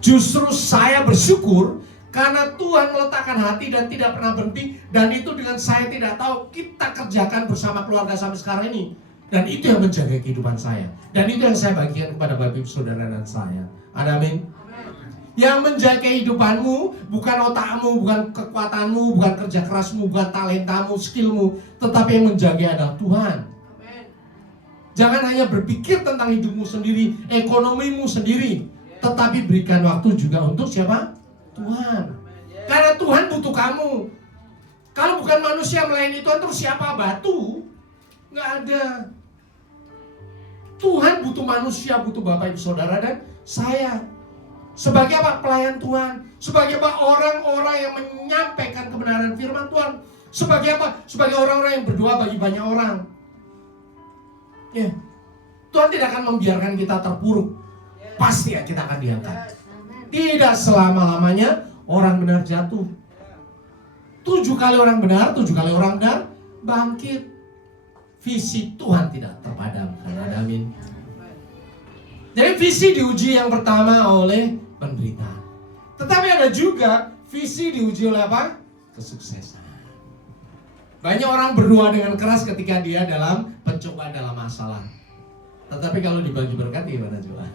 Justru saya bersyukur karena Tuhan meletakkan hati dan tidak pernah berhenti. Dan itu dengan saya tidak tahu, kita kerjakan bersama keluarga sampai sekarang ini. Dan itu yang menjaga kehidupan saya. Dan itu yang saya bagikan kepada Bapak Ibu Saudara dan saya. Ada amin. Yang menjaga kehidupanmu bukan otakmu, bukan kekuatanmu, bukan kerja kerasmu, bukan talentamu, skillmu, tetapi yang menjaga adalah Tuhan. Jangan hanya berpikir tentang hidupmu sendiri, ekonomimu sendiri, tetapi berikan waktu juga untuk siapa? Tuhan. Karena Tuhan butuh kamu. Kalau bukan manusia melayani Tuhan, terus siapa? Batu? Nggak ada. Tuhan butuh manusia, butuh Bapak Ibu Saudara dan saya. Sebagai apa? Pelayan Tuhan. Sebagai apa? Orang-orang yang menyampaikan kebenaran firman Tuhan. Sebagai apa? Sebagai orang-orang yang berdoa bagi banyak orang. Ya. Tuhan tidak akan membiarkan kita terpuruk. Pasti ya kita akan diangkat. Tidak selama-lamanya orang benar jatuh. 7 kali orang benar, 7 kali orang benar bangkit. Visi Tuhan tidak terpadamkan. Amin. Jadi visi diuji yang pertama oleh penderitaan. Tetapi ada juga visi diuji oleh apa? Kesuksesan. Banyak orang berdoa dengan keras ketika dia dalam pencobaan, dalam masalah. Tetapi kalau dibagi berkat gimana coba?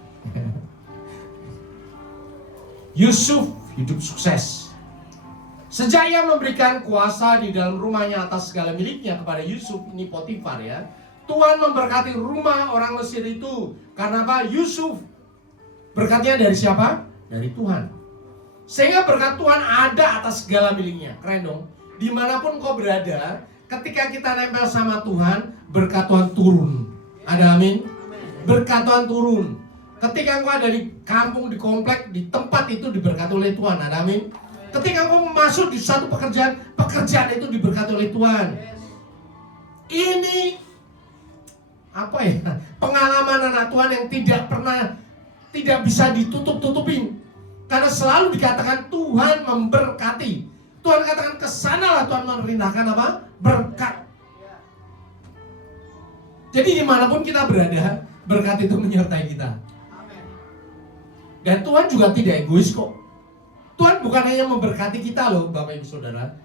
Yusuf hidup sukses. Sejak ia memberikan kuasa di dalam rumahnya atas segala miliknya kepada Yusuf, ini Potifar ya. Tuhan memberkati rumah orang Mesir itu. Karena apa? Yusuf berkatnya dari siapa? Dari Tuhan. Sehingga berkat Tuhan ada atas segala miliknya. Keren dong. Dimanapun kau berada, ketika kita nempel sama Tuhan, berkat Tuhan turun. Ada amin? Berkat Tuhan turun. Ketika engkau ada di kampung, di komplek, di tempat itu diberkati oleh Tuhan. Ada amin? Ketika engkau masuk di satu pekerjaan, pekerjaan itu diberkati oleh Tuhan. Ini apa ya? Pengalaman anak Tuhan yang tidak bisa ditutup-tutupin. Karena selalu dikatakan Tuhan memberkati. Tuhan katakan kesanalah Tuhan memerintahkan apa? Berkat. Jadi dimanapun kita berada, berkat itu menyertai kita. Dan Tuhan juga tidak egois kok. Tuhan bukan hanya memberkati kita loh Bapak Ibu Saudara.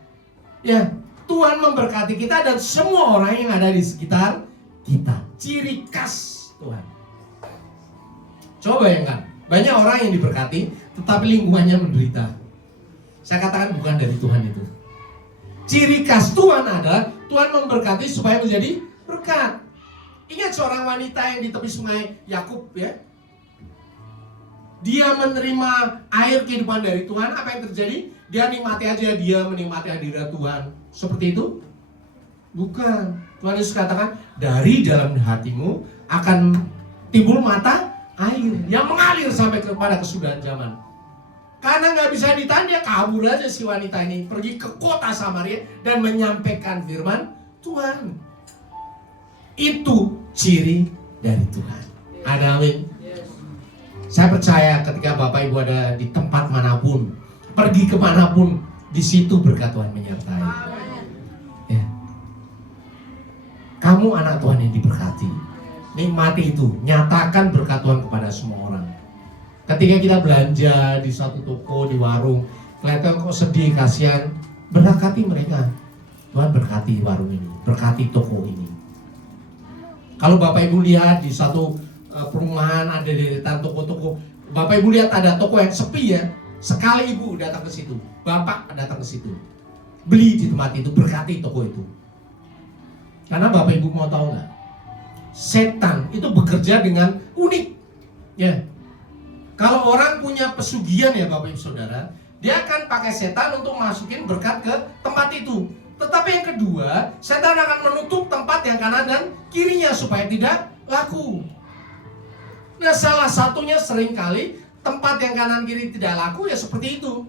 Ya, Tuhan memberkati kita dan semua orang yang ada di sekitar kita. Ciri khas Tuhan. Coba bayangkan, banyak orang yang diberkati tetapi lingkungannya menderita. Saya katakan bukan dari Tuhan itu. Ciri khas Tuhan adalah Tuhan memberkati supaya menjadi berkat. Ingat seorang wanita yang di tepi sungai Yakub ya. Dia menerima air kehidupan dari Tuhan. Apa yang terjadi? Dia nikmati aja, dia menikmati hadirat Tuhan. Seperti itu? Bukan. Tuhan Yesus katakan, dari dalam hatimu akan timbul mata air yang mengalir sampai kepada kesudahan zaman. Karena nggak bisa ditahan, dia kabur aja si wanita ini, pergi ke kota Samaria dan menyampaikan firman Tuhan. Itu ciri dari Tuhan. Ada amin. Saya percaya ketika Bapak Ibu ada di tempat manapun, pergi kemanapun, di situ berkat Tuhan menyertai. Ya. Kamu anak Tuhan yang diberkati. Nikmati itu, nyatakan berkat Tuhan kepada semua orang. Ketika kita belanja di suatu toko, di warung, kelihatan kok sedih, kasihan, berkati mereka. Tuhan berkati warung ini, berkati toko ini. Kalau Bapak Ibu lihat di satu perumahan ada deretan toko-toko, Bapak Ibu lihat ada toko yang sepi ya, sekali Ibu datang ke situ, Bapak datang ke situ, beli di tempat itu, berkati toko itu. Karena Bapak Ibu mau tahu nggak? Setan itu bekerja dengan unik, ya. Kalau orang punya pesugihan ya Bapak Ibu Saudara, Dia akan pakai setan untuk masukin berkat ke tempat itu. Tetapi yang kedua, setan akan menutup tempat yang kanan dan kirinya supaya tidak laku. Nah, salah satunya seringkali tempat yang kanan kiri tidak laku ya seperti itu.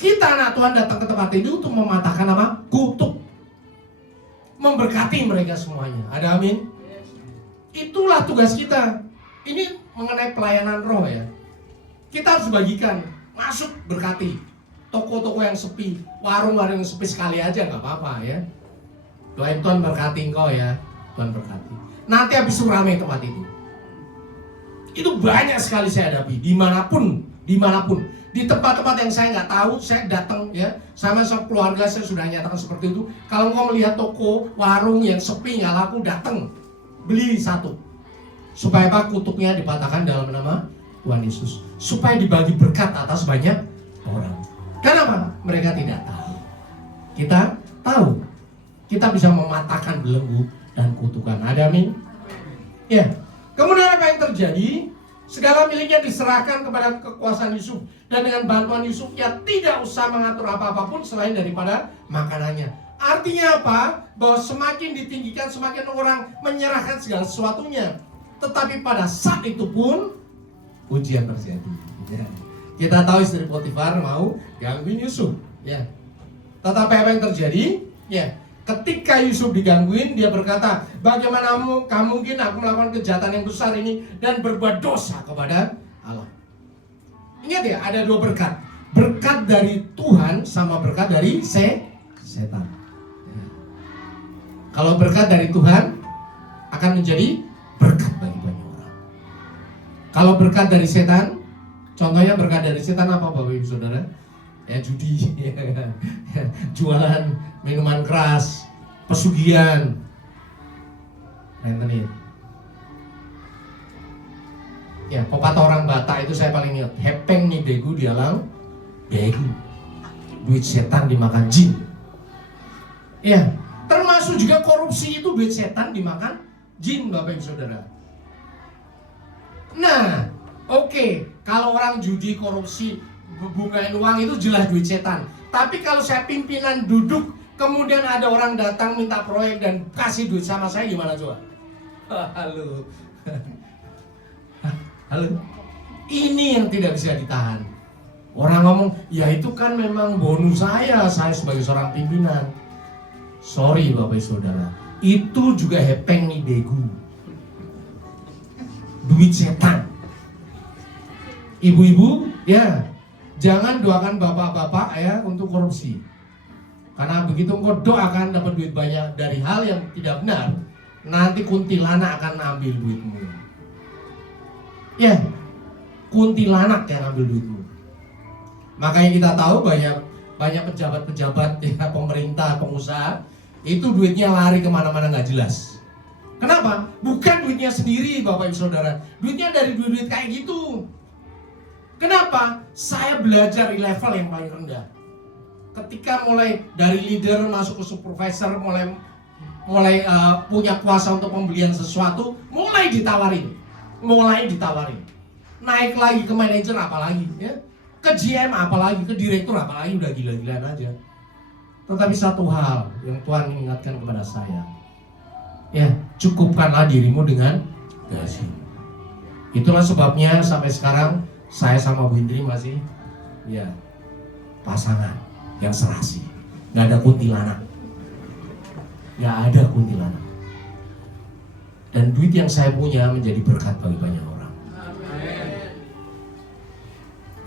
Kita anak Tuhan datang ke tempat itu untuk mematahkan apa? Kutuk. Memberkati mereka semuanya. Ada amin? Itulah tugas kita. Ini mengenai pelayanan roh ya. Kita harus bagikan, masuk berkati. Toko-toko yang sepi, warung-warung yang sepi sekali aja nggak apa-apa ya. Doain Tuhan berkati engkau ya. Tuhan berkati. Nanti habis itu ramai tempat itu. Itu banyak sekali saya hadapi, dimanapun. Di tempat-tempat yang saya nggak tahu, saya datang ya, sama keluarga saya sudah nyatakan seperti itu. Kalau engkau melihat toko, warung yang sepi nggak laku, datang, beli satu. Supaya apa? Kutuknya dipatahkan dalam nama Tuhan Yesus. Supaya dibagi berkat atas banyak orang. Kenapa? Mereka tidak tahu. Kita tahu. Kita bisa mematahkan belenggu dan kutukan. Ada amin? Ya. Kemudian apa yang terjadi? Segala miliknya diserahkan kepada kekuasaan Yusuf. Dan dengan bantuan Yusuf, ia tidak usah mengatur apa-apapun selain daripada makanannya. Artinya apa? Bahwa semakin ditinggikan, semakin orang menyerahkan segala sesuatunya. Tetapi pada saat itu pun ujian terjadi. Ya. Kita tahu istri Potifar mau gangguin Yusuf. Ya. Tetapi apa yang terjadi? Ya. Ketika Yusuf digangguin, dia berkata, bagaimana kamu mungkin aku melakukan kejahatan yang besar ini dan berbuat dosa kepada Allah. Ingat ya, ada dua berkat. Berkat dari Tuhan sama berkat dari setan. Ya. Kalau berkat dari Tuhan akan menjadi berkat bagi banyak orang. Kalau berkat dari setan, contohnya berkat dari setan apa Bapak Ibu Saudara? Ya judi, jualan minuman keras, pesugihan, rentenir. Ya, pepatah orang Batak itu saya paling ingat. Hepeng nih begu dialang begu. Duit setan dimakan jin. Ya, termasuk juga korupsi itu duit setan dimakan jin Bapak Ibu Saudara. Nah, oke, kalau orang judi korupsi bungain uang itu jelas duit setan. Tapi kalau saya pimpinan duduk, kemudian ada orang datang minta proyek dan kasih duit sama saya, gimana coba? Halo. Halo. Ini yang tidak bisa ditahan. Orang ngomong, ya itu kan memang bonus saya sebagai seorang pimpinan. Sorry Bapak Saudara, itu juga hepeng nih begu. Duit setan. Ibu-ibu, ya. Jangan doakan bapak-bapak ya untuk korupsi. Karena begitu engkau doakan dapat duit banyak dari hal yang tidak benar, nanti kuntilanak akan ambil duitmu. Ya, kuntilanak yang ambil duitmu. Makanya kita tahu banyak pejabat-pejabat ya, pemerintah, pengusaha, itu duitnya lari kemana-mana nggak jelas. Kenapa? Bukan duitnya sendiri Bapak Ibu Saudara, duitnya dari duit-duit kayak gitu. Kenapa? Saya belajar di level yang paling rendah. Ketika mulai dari leader masuk ke supervisor, mulai punya kuasa untuk pembelian sesuatu, mulai ditawarin. Naik lagi ke manajer apalagi, ya. Ke GM apalagi, ke direktur apalagi, udah gila-gilaan aja. Tetapi satu hal yang Tuhan ingatkan kepada saya, ya, cukupkanlah dirimu dengan kasih. Itulah sebabnya sampai sekarang saya sama Bu Indri masih ya pasangan yang serasi. Gak ada kuntilanak. Dan duit yang saya punya menjadi berkat bagi banyak orang.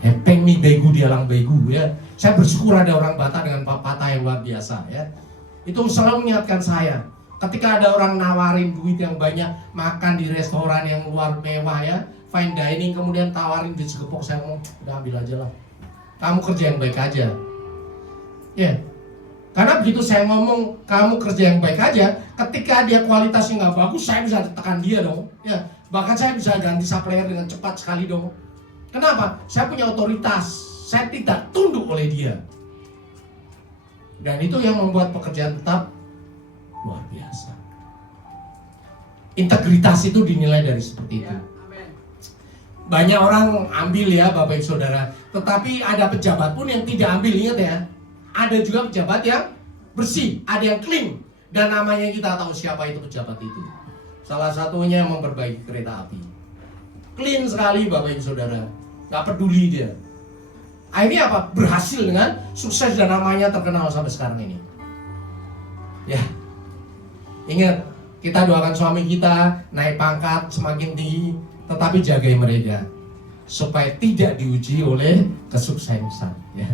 Hepeng nih begu dialang begu ya. Saya bersyukur ada orang Batak dengan pepatah yang luar biasa ya. Itu selalu mengingatkan saya. Ketika ada orang nawarin duit yang banyak, makan di restoran yang luar mewah ya, fine dining, kemudian tawarin duit segepok, saya ngomong, udah ambil aja lah. Kamu kerja yang baik aja. Ya. Karena begitu saya ngomong, kamu kerja yang baik aja, ketika dia kualitasnya nggak bagus, saya bisa tekan dia dong. Ya. Bahkan saya bisa ganti supplier dengan cepat sekali dong. Kenapa? Saya punya otoritas. Saya tidak tunduk oleh dia. Dan itu yang membuat pekerjaan tetap luar biasa. Integritas itu dinilai dari seperti itu. Banyak orang ambil ya Bapak Ibu Saudara. Tetapi ada pejabat pun yang tidak ambil, ingat ya. Ada juga pejabat yang bersih, ada yang clean. Dan namanya kita tahu siapa itu pejabat itu. Salah satunya yang memperbaiki kereta api. Clean sekali Bapak Ibu Saudara. Gak peduli dia. Akhirnya apa? Berhasil dengan sukses dan namanya terkenal sampai sekarang ini. Ya. Ingat, kita doakan suami kita naik pangkat semakin tinggi, tetapi jagai mereka supaya tidak diuji oleh kesuksesan. Ya.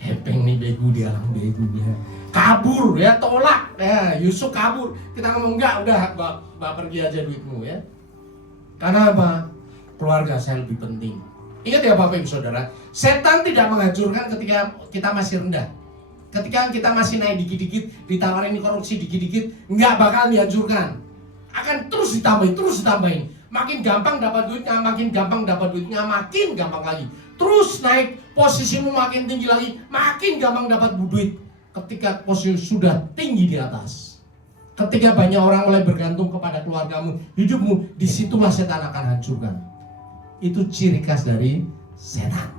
Hepeng nih begu, dia lang begu ya. Kabur ya, tolak ya, Yusuf kabur. Kita ngomong enggak, udah mbak pergi aja duitmu ya. Karena apa? Keluarga saya lebih penting. Ingat ya Bapak Ibu Saudara, setan tidak menghancurkan ketika kita masih rendah. Ketika kita masih naik dikit-dikit, ditawarin korupsi dikit-dikit, enggak bakal dihancurkan. Akan terus ditambahin. Makin gampang dapat duitnya, makin gampang dapat duitnya, makin gampang lagi. Terus naik, posisimu makin tinggi lagi, makin gampang dapat duit. Ketika posisi sudah tinggi di atas, ketika banyak orang mulai bergantung kepada keluargamu, hidupmu, disitulah setan akan hancurkan. Itu ciri khas dari setan.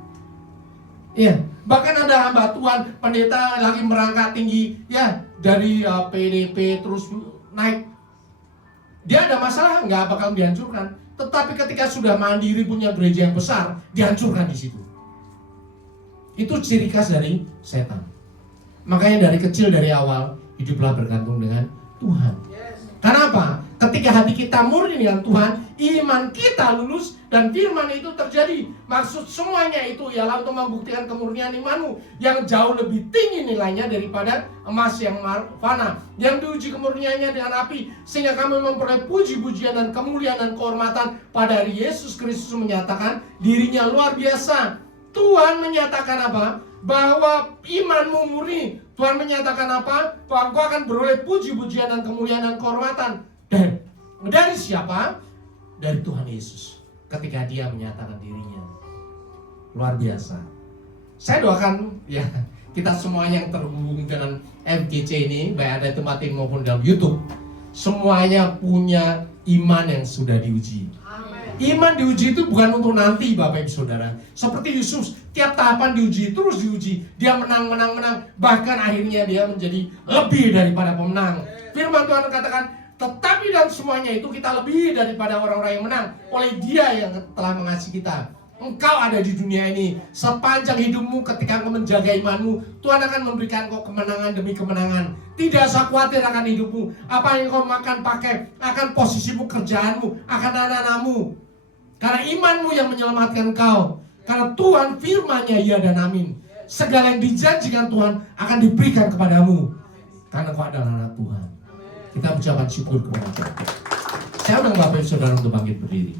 Iya, bahkan ada hamba Tuhan, pendeta lagi merangkak tinggi, ya dari PDP terus naik. Dia ada masalah, nggak bakal dihancurkan. Tetapi ketika sudah mandiri punya gereja yang besar, dihancurkan di situ. Itu ciri khas dari setan. Makanya dari kecil, dari awal, hiduplah bergantung dengan Tuhan. Karena apa? Ketika hati kita murni dengan Tuhan, iman kita lulus dan firman itu terjadi. Maksud semuanya itu ialah untuk membuktikan kemurnian imanmu yang jauh lebih tinggi nilainya daripada emas yang fana, yang diuji kemurniannya dengan api, sehingga kami memperoleh puji-pujian dan kemuliaan dan kehormatan pada hari Yesus Kristus menyatakan dirinya luar biasa. Tuhan menyatakan apa? Bahwa imanmu murni. Tuhan menyatakan apa? Bahwa engkau akan beroleh puji-pujian dan kemuliaan dan kehormatan. Dari siapa? Dari Tuhan Yesus. Ketika dia menyatakan dirinya luar biasa. Saya doakan ya, kita semuanya yang terhubung dengan FGC ini, baik ada di tempat ini maupun dalam YouTube, semuanya punya iman yang sudah diuji. Iman diuji itu bukan untuk nanti Bapak Ibu Saudara. Seperti Yusuf, tiap tahapan diuji, terus diuji. Dia menang. Bahkan akhirnya dia menjadi lebih daripada pemenang. Firman Tuhan katakan, tetapi dalam semuanya itu kita lebih daripada orang-orang yang menang oleh Dia yang telah mengasihi kita. Engkau ada di dunia ini. Sepanjang hidupmu ketika engkau menjaga imanmu, Tuhan akan memberikan engkau kemenangan demi kemenangan. Tidak usah khawatir akan hidupmu. Apa yang engkau makan pakai, akan posisimu, kerjaanmu, akan anak-anakmu. Karena imanmu yang menyelamatkan engkau. Karena Tuhan firman-Nya ya dan amin. Segala yang dijanjikan Tuhan akan diberikan kepadamu. Karena engkau adalah anak Tuhan. Kita ucapkan syukur kepada Tuhan. Saya undang Bapak Ibu Saudara untuk bangkit berdiri.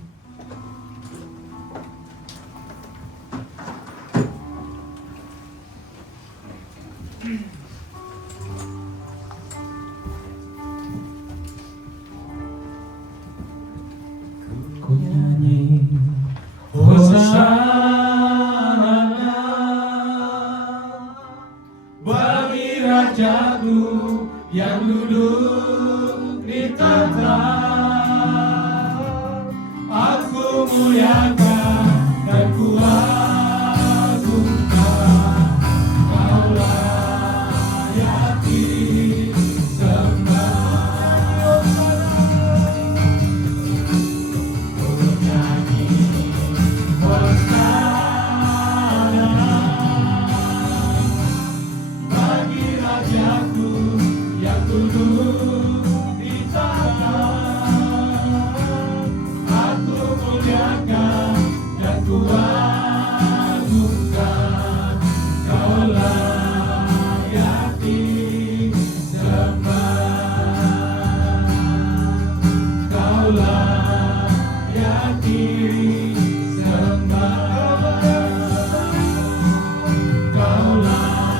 Ku nyanyi Hosana bagi Rajaku yang duduk di tahta. Aku muliakan dan ku agungkan, Kau layaki sembah. Ku nyanyi Hosana bagi Rajaku yang duduk di tahta. Aku muliakan dan ku agungkan, Kau layaki sembah. Kau layaki sembah. Kau layaki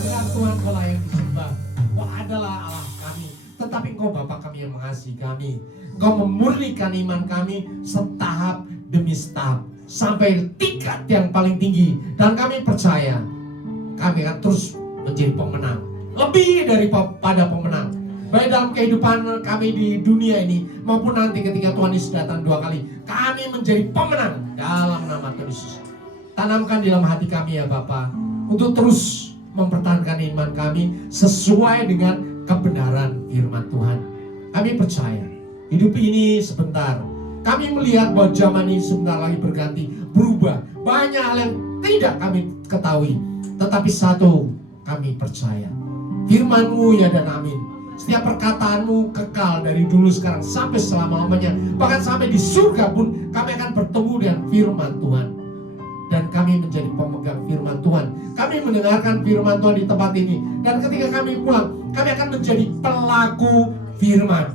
Ya Tuhan, Kau layak disembah. Kau adalah Allah kami. Tetapi Engkau Bapa kami yang mengasihi kami. Engkau memurnikan iman kami setahap demi setahap sampai tingkat yang paling tinggi. Dan kami percaya kami akan terus menjadi pemenang, lebih daripada pemenang. Baik dalam kehidupan kami di dunia ini maupun nanti ketika Tuhan Yesus datang 2 kali, kami menjadi pemenang dalam nama Tuhan Yesus. Tanamkan di dalam hati kami ya Bapa, untuk terus mempertahankan iman kami sesuai dengan kebenaran firman Tuhan. Kami percaya hidup ini sebentar. Kami melihat bahwa zaman ini sebentar lagi berganti, berubah. Banyak hal yang tidak kami ketahui. Tetapi satu kami percaya, firman-Mu ya dan amin. Setiap perkataanmu kekal dari dulu sekarang sampai selama-lamanya. Bahkan sampai di surga pun kami akan bertemu dengan firman Tuhan. Dan kami menjadi pemegang firman Tuhan. Kami mendengarkan firman Tuhan di tempat ini. Dan ketika kami pulang, kami akan menjadi pelaku firman.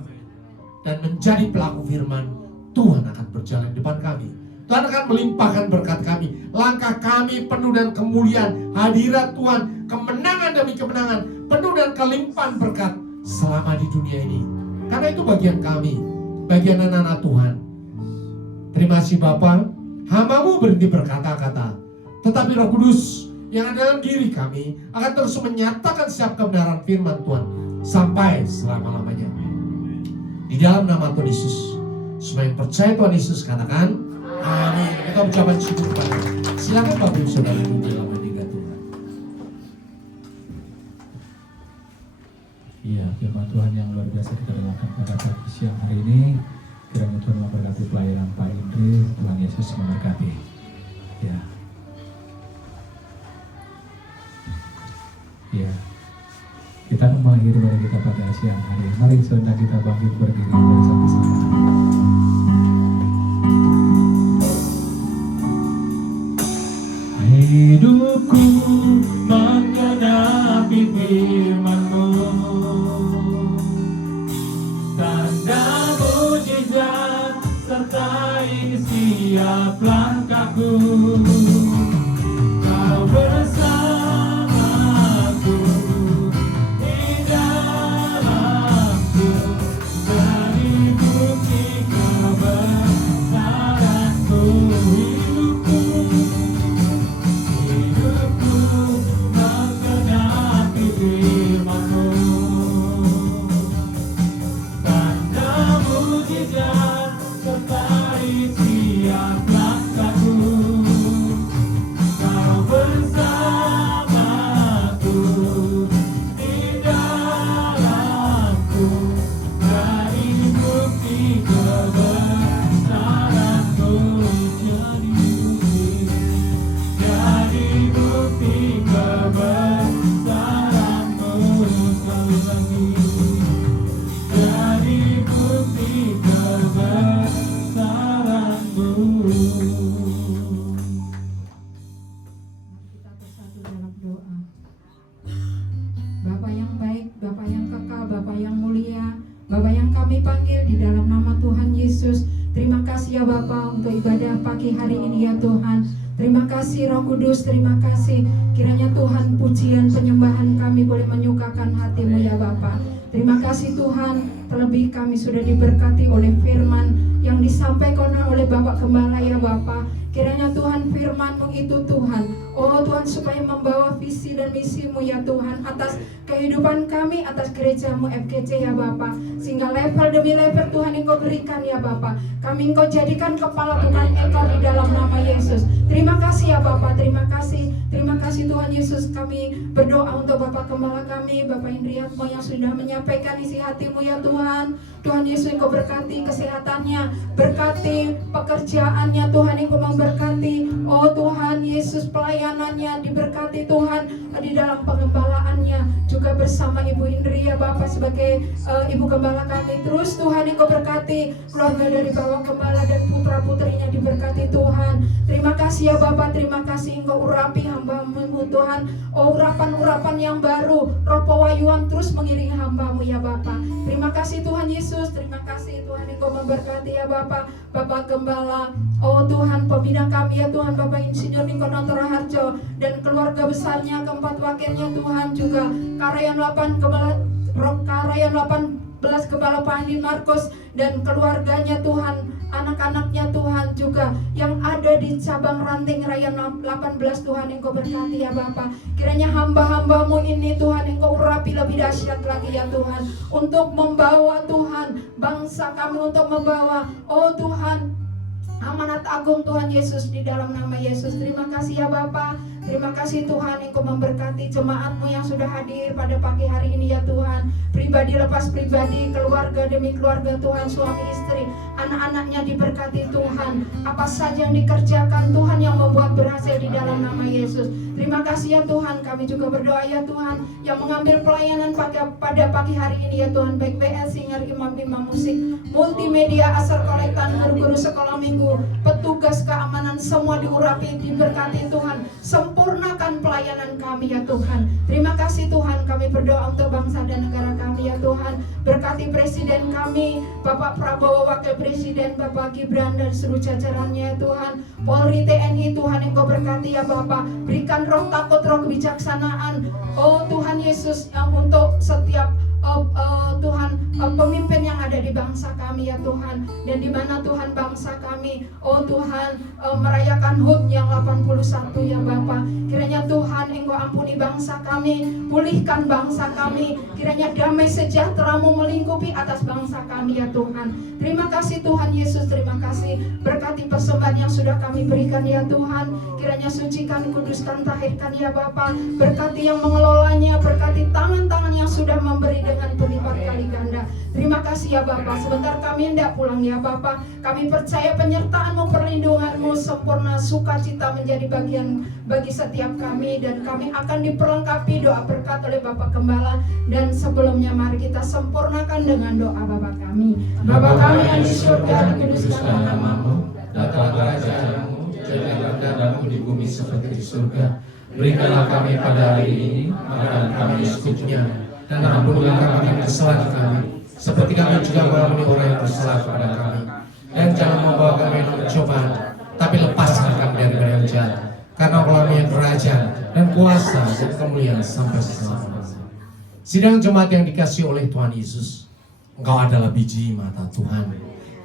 Dan menjadi pelaku firman, Tuhan akan berjalan di depan kami. Tuhan akan melimpahkan berkat kami. Langkah kami penuh dengan kemuliaan hadirat Tuhan. Kemenangan demi kemenangan, penuh dengan kelimpahan berkat selama di dunia ini. Karena itu bagian kami, bagian anak-anak Tuhan. Terima kasih Bapa, hamba-Mu berhenti berkata-kata, tetapi Roh Kudus yang ada dalam diri kami akan terus menyatakan setiap kebenaran firman Tuhan sampai selama-lamanya. Di dalam nama Tuhan Yesus, semua yang percaya Tuhan Yesus katakan amin. Kita ucapkan syukur kepada Tuhan. Silakan Bapak Ibu Saudara di dalam hadirat Tuhan. Iya, firman Tuhan yang luar biasa kita dengarkan pada pagi siang hari ini. Kiranya Tuhan memberkati pelayanan Pak Indri. Tuhan Yesus memberkati. Ya. Ya. Kita akan mengakhiri ibadah kita pada siang hari. Mari saudara kita bangkit berdiri bersama-sama. Hidupku menggenapi firman-Mu, tanda mujizat sertai setiap langkahku. Kau bersamaku di dalamku, dari bukti kebesaran-Mu. Hidupku menggenapi firman-Mu, tanda mujizat sertai setiap langkahku. Kau bersamaku di dalamku, dari bukti kebesaran-Mu. Jadi bukti kebesaran-Mu sekali lagi. Jadi bukti kebesaran-Mu. Kita bersatu dalam doa. Bapa yang baik, Bapa yang kekal, Bapa yang mulia, Bapa yang kami panggil di dalam nama Tuhan Yesus. Terima kasih ya Bapa untuk ibadah pagi hari ini ya Tuhan. Terima kasih Roh Kudus, terima kasih. Kiranya Tuhan pujian penyembahan kami boleh menyukakan hati-Mu ya Bapa. Terima kasih Tuhan, terlebih kami sudah diberkati oleh firman yang disampaikan oleh Bapak Gembala ya Bapa. Kiranya Tuhan firman-Mu itu Tuhan, oh Tuhan, supaya membawa visi dan misi-Mu ya Tuhan atas kehidupan kami, atas gereja-Mu FGC ya Bapa. Sehingga level demi level Tuhan Engkau berikan ya Bapa. Kami Engkau jadikan kepala bukan ekor di dalam nama Yesus. Terima kasih ya Bapa, terima kasih. Terima kasih Tuhan Yesus. Kami berdoa untuk Bapak Gembala kami, Bapak Indriatmo yang sudah menyampaikan isi hati-Mu ya Tuhan. Tuhan Yesus Engkau berkati kesehatannya, berkati pekerjaannya Tuhan, Engkau memberkati. Oh Tuhan Yesus, pelayanannya diberkati Tuhan, di dalam pengembalaannya juga bersama Ibu Indri ya Bapak sebagai Ibu Gembala kami. Terus Tuhan Engkau berkati keluarga dari Bapak Gembala dan putra-putrinya diberkati Tuhan. Terima kasih ya Bapak, terima kasih Engkau urapi hamba-Mu Tuhan. Oh urapan-urapan yang baru, roh pewayuan terus mengiringi hamba-Mu ya Bapak. Terima kasih Tuhan Yesus, terima kasih Tuhan Engkau memberkati ya Bapak, Bapak Gembala. Oh Tuhan, pembina kami ya Tuhan, Bapak Insinyur Ningkono Harjo dan keluarga besarnya, keempat wakilnya Tuhan, juga Karayan 8 Gembala, Karayan 8 Gembala Pandi Markus dan keluarganya Tuhan, anak-anaknya Tuhan juga yang ada di cabang Ranting Raya 18 Tuhan, Engkau berkati ya Bapa. Kiranya hamba-hambamu ini Tuhan Engkau urapi lebih dahsyat lagi ya Tuhan, untuk membawa Tuhan bangsa kami, untuk membawa Tuhan amanat agung Tuhan Yesus di dalam nama Yesus. Terima kasih ya Bapa. Terima kasih Tuhan, Engkau memberkati jemaat-Mu yang sudah hadir pada pagi hari ini ya Tuhan. Pribadi lepas pribadi, keluarga demi keluarga Tuhan, suami istri, anak-anaknya diberkati Tuhan. Apa saja yang dikerjakan Tuhan yang membuat berhasil di dalam nama Yesus. Terima kasih ya Tuhan, kami juga berdoa ya Tuhan, yang mengambil pelayanan pada pagi hari ini ya Tuhan, baik BL Singer, imam-imam musik, multimedia, asar kolektan, guru-guru sekolah minggu, petugas keamanan, semua diurapi, diberkati Tuhan. Sempurnakan pelayanan kami ya Tuhan. Terima kasih Tuhan, kami berdoa untuk bangsa dan negara kami ya Tuhan. Berkati presiden kami, Bapak Prabowo, Wakil Presiden Bapak Gibran dan seluruh jajarannya ya Tuhan. Polri, TNI Tuhan, Engkau berkati ya Bapak. Berikan roh takut, roh kebijaksanaan Tuhan Yesus, yang untuk setiap Tuhan pemimpin yang ada di bangsa kami ya Tuhan, dan di mana Tuhan bangsa kami Tuhan merayakan HUT yang 81 ya Bapa. Kiranya Tuhan Engkau ampuni bangsa kami, pulihkan bangsa kami, kiranya damai sejahtera-Mu melingkupi atas bangsa kami ya Tuhan. Terima kasih Tuhan Yesus, terima kasih. Berkati persembahan yang sudah kami berikan ya Tuhan, kiranya sucikan, kuduskan, tahirkan ya Bapa. Berkati yang mengelolanya, berkati tangan-tangan yang sudah memberi dengan berlipat kali ganda. Terima kasih ya Bapa. Sebentar kami hendak pulang ya Bapa. Kami percaya penyertaan-Mu, perlindungan-Mu, sempurna sukacita menjadi bagian bagi setiap kami, dan kami akan diperlengkapi doa berkat oleh Bapak Gembala. Dan sebelumnya mari kita sempurnakan dengan doa Bapa kami. Bapa kami yang di surga, dikuduskan nama-Mu, datanglah kerajaan-Mu, jadilah kehendak-Mu di bumi seperti di surga. Berikanlah kami pada hari ini makanan kami secukupnya, dan ampunilah kami kesalahan kami, seperti kami juga mengampuni orang yang bersalah kepada kami. Dan jangan membawa kami dalam cobaan, tapi lepaskan kami daripada yang jahat. Karena Engkau yang kerajaan dan kuasa dan kemuliaan sampai selama-lamanya. Sidang jemaat yang dikasihi oleh Tuhan Yesus, Engkau adalah biji mata Tuhan.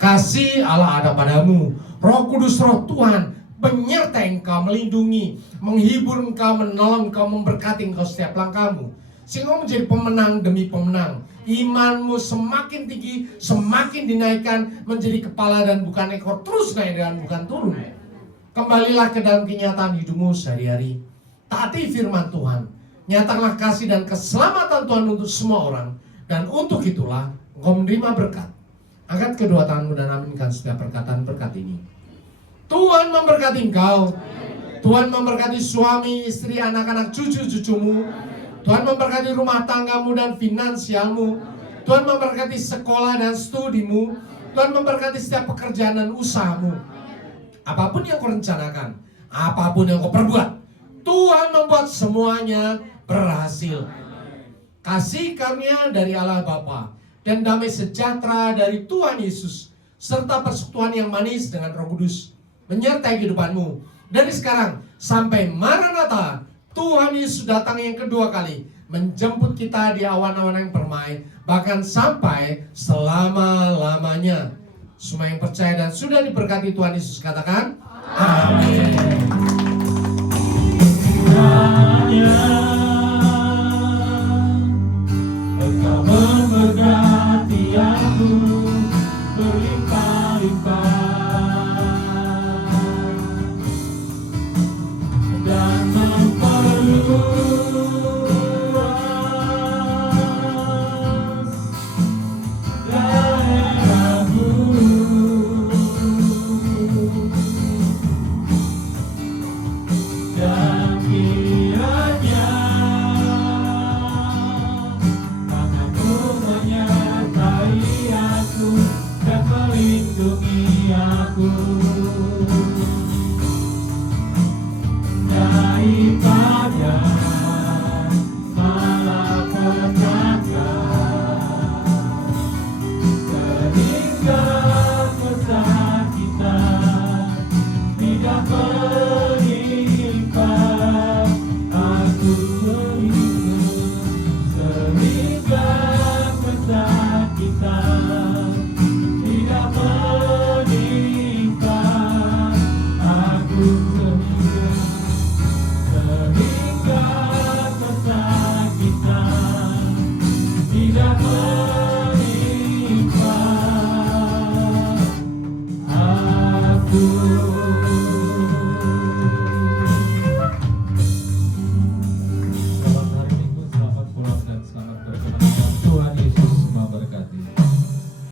Kasih Allah ada padamu, Roh Kudus, Roh Tuhan menyertai engkau, melindungi, menghibur engkau, menolong engkau, memberkati engkau setiap langkahmu, sehingga menjadi pemenang demi pemenang. Imanmu semakin tinggi, semakin dinaikkan, menjadi kepala dan bukan ekor, terus naik dan bukan turun. Kembalilah ke dalam kenyataan hidupmu sehari-hari. Taati firman Tuhan, nyatakanlah kasih dan keselamatan Tuhan untuk semua orang, dan untuk itulah engkau menerima berkat. Angkat kedua tanganmu dan aminkan setiap perkataan berkat ini. Tuhan memberkati engkau. Tuhan memberkati suami, istri, anak-anak, cucu-cucumu. Tuhan memberkati rumah tanggamu dan finansialmu. Tuhan memberkati sekolah dan studimu. Tuhan memberkati setiap pekerjaan dan usahamu. Apapun yang kau rencanakan, apapun yang kau perbuat, Tuhan membuat semuanya berhasil. Kasih karunia dari Allah Bapa dan damai sejahtera dari Tuhan Yesus, serta persekutuan yang manis dengan Roh Kudus menyertai kehidupanmu dari sekarang sampai Maranatha. Tuhan Yesus datang yang kedua kali, menjemput kita di awan-awan yang permai, bahkan sampai selama-lamanya. Semua yang percaya dan sudah diberkati Tuhan Yesus katakan amin. Engkau memberkati aku berlimpah-limpah, dan memperluas daerahmu, dan kiranya tangan-Mu menyertai aku dan melindungi aku daripada malapetaka.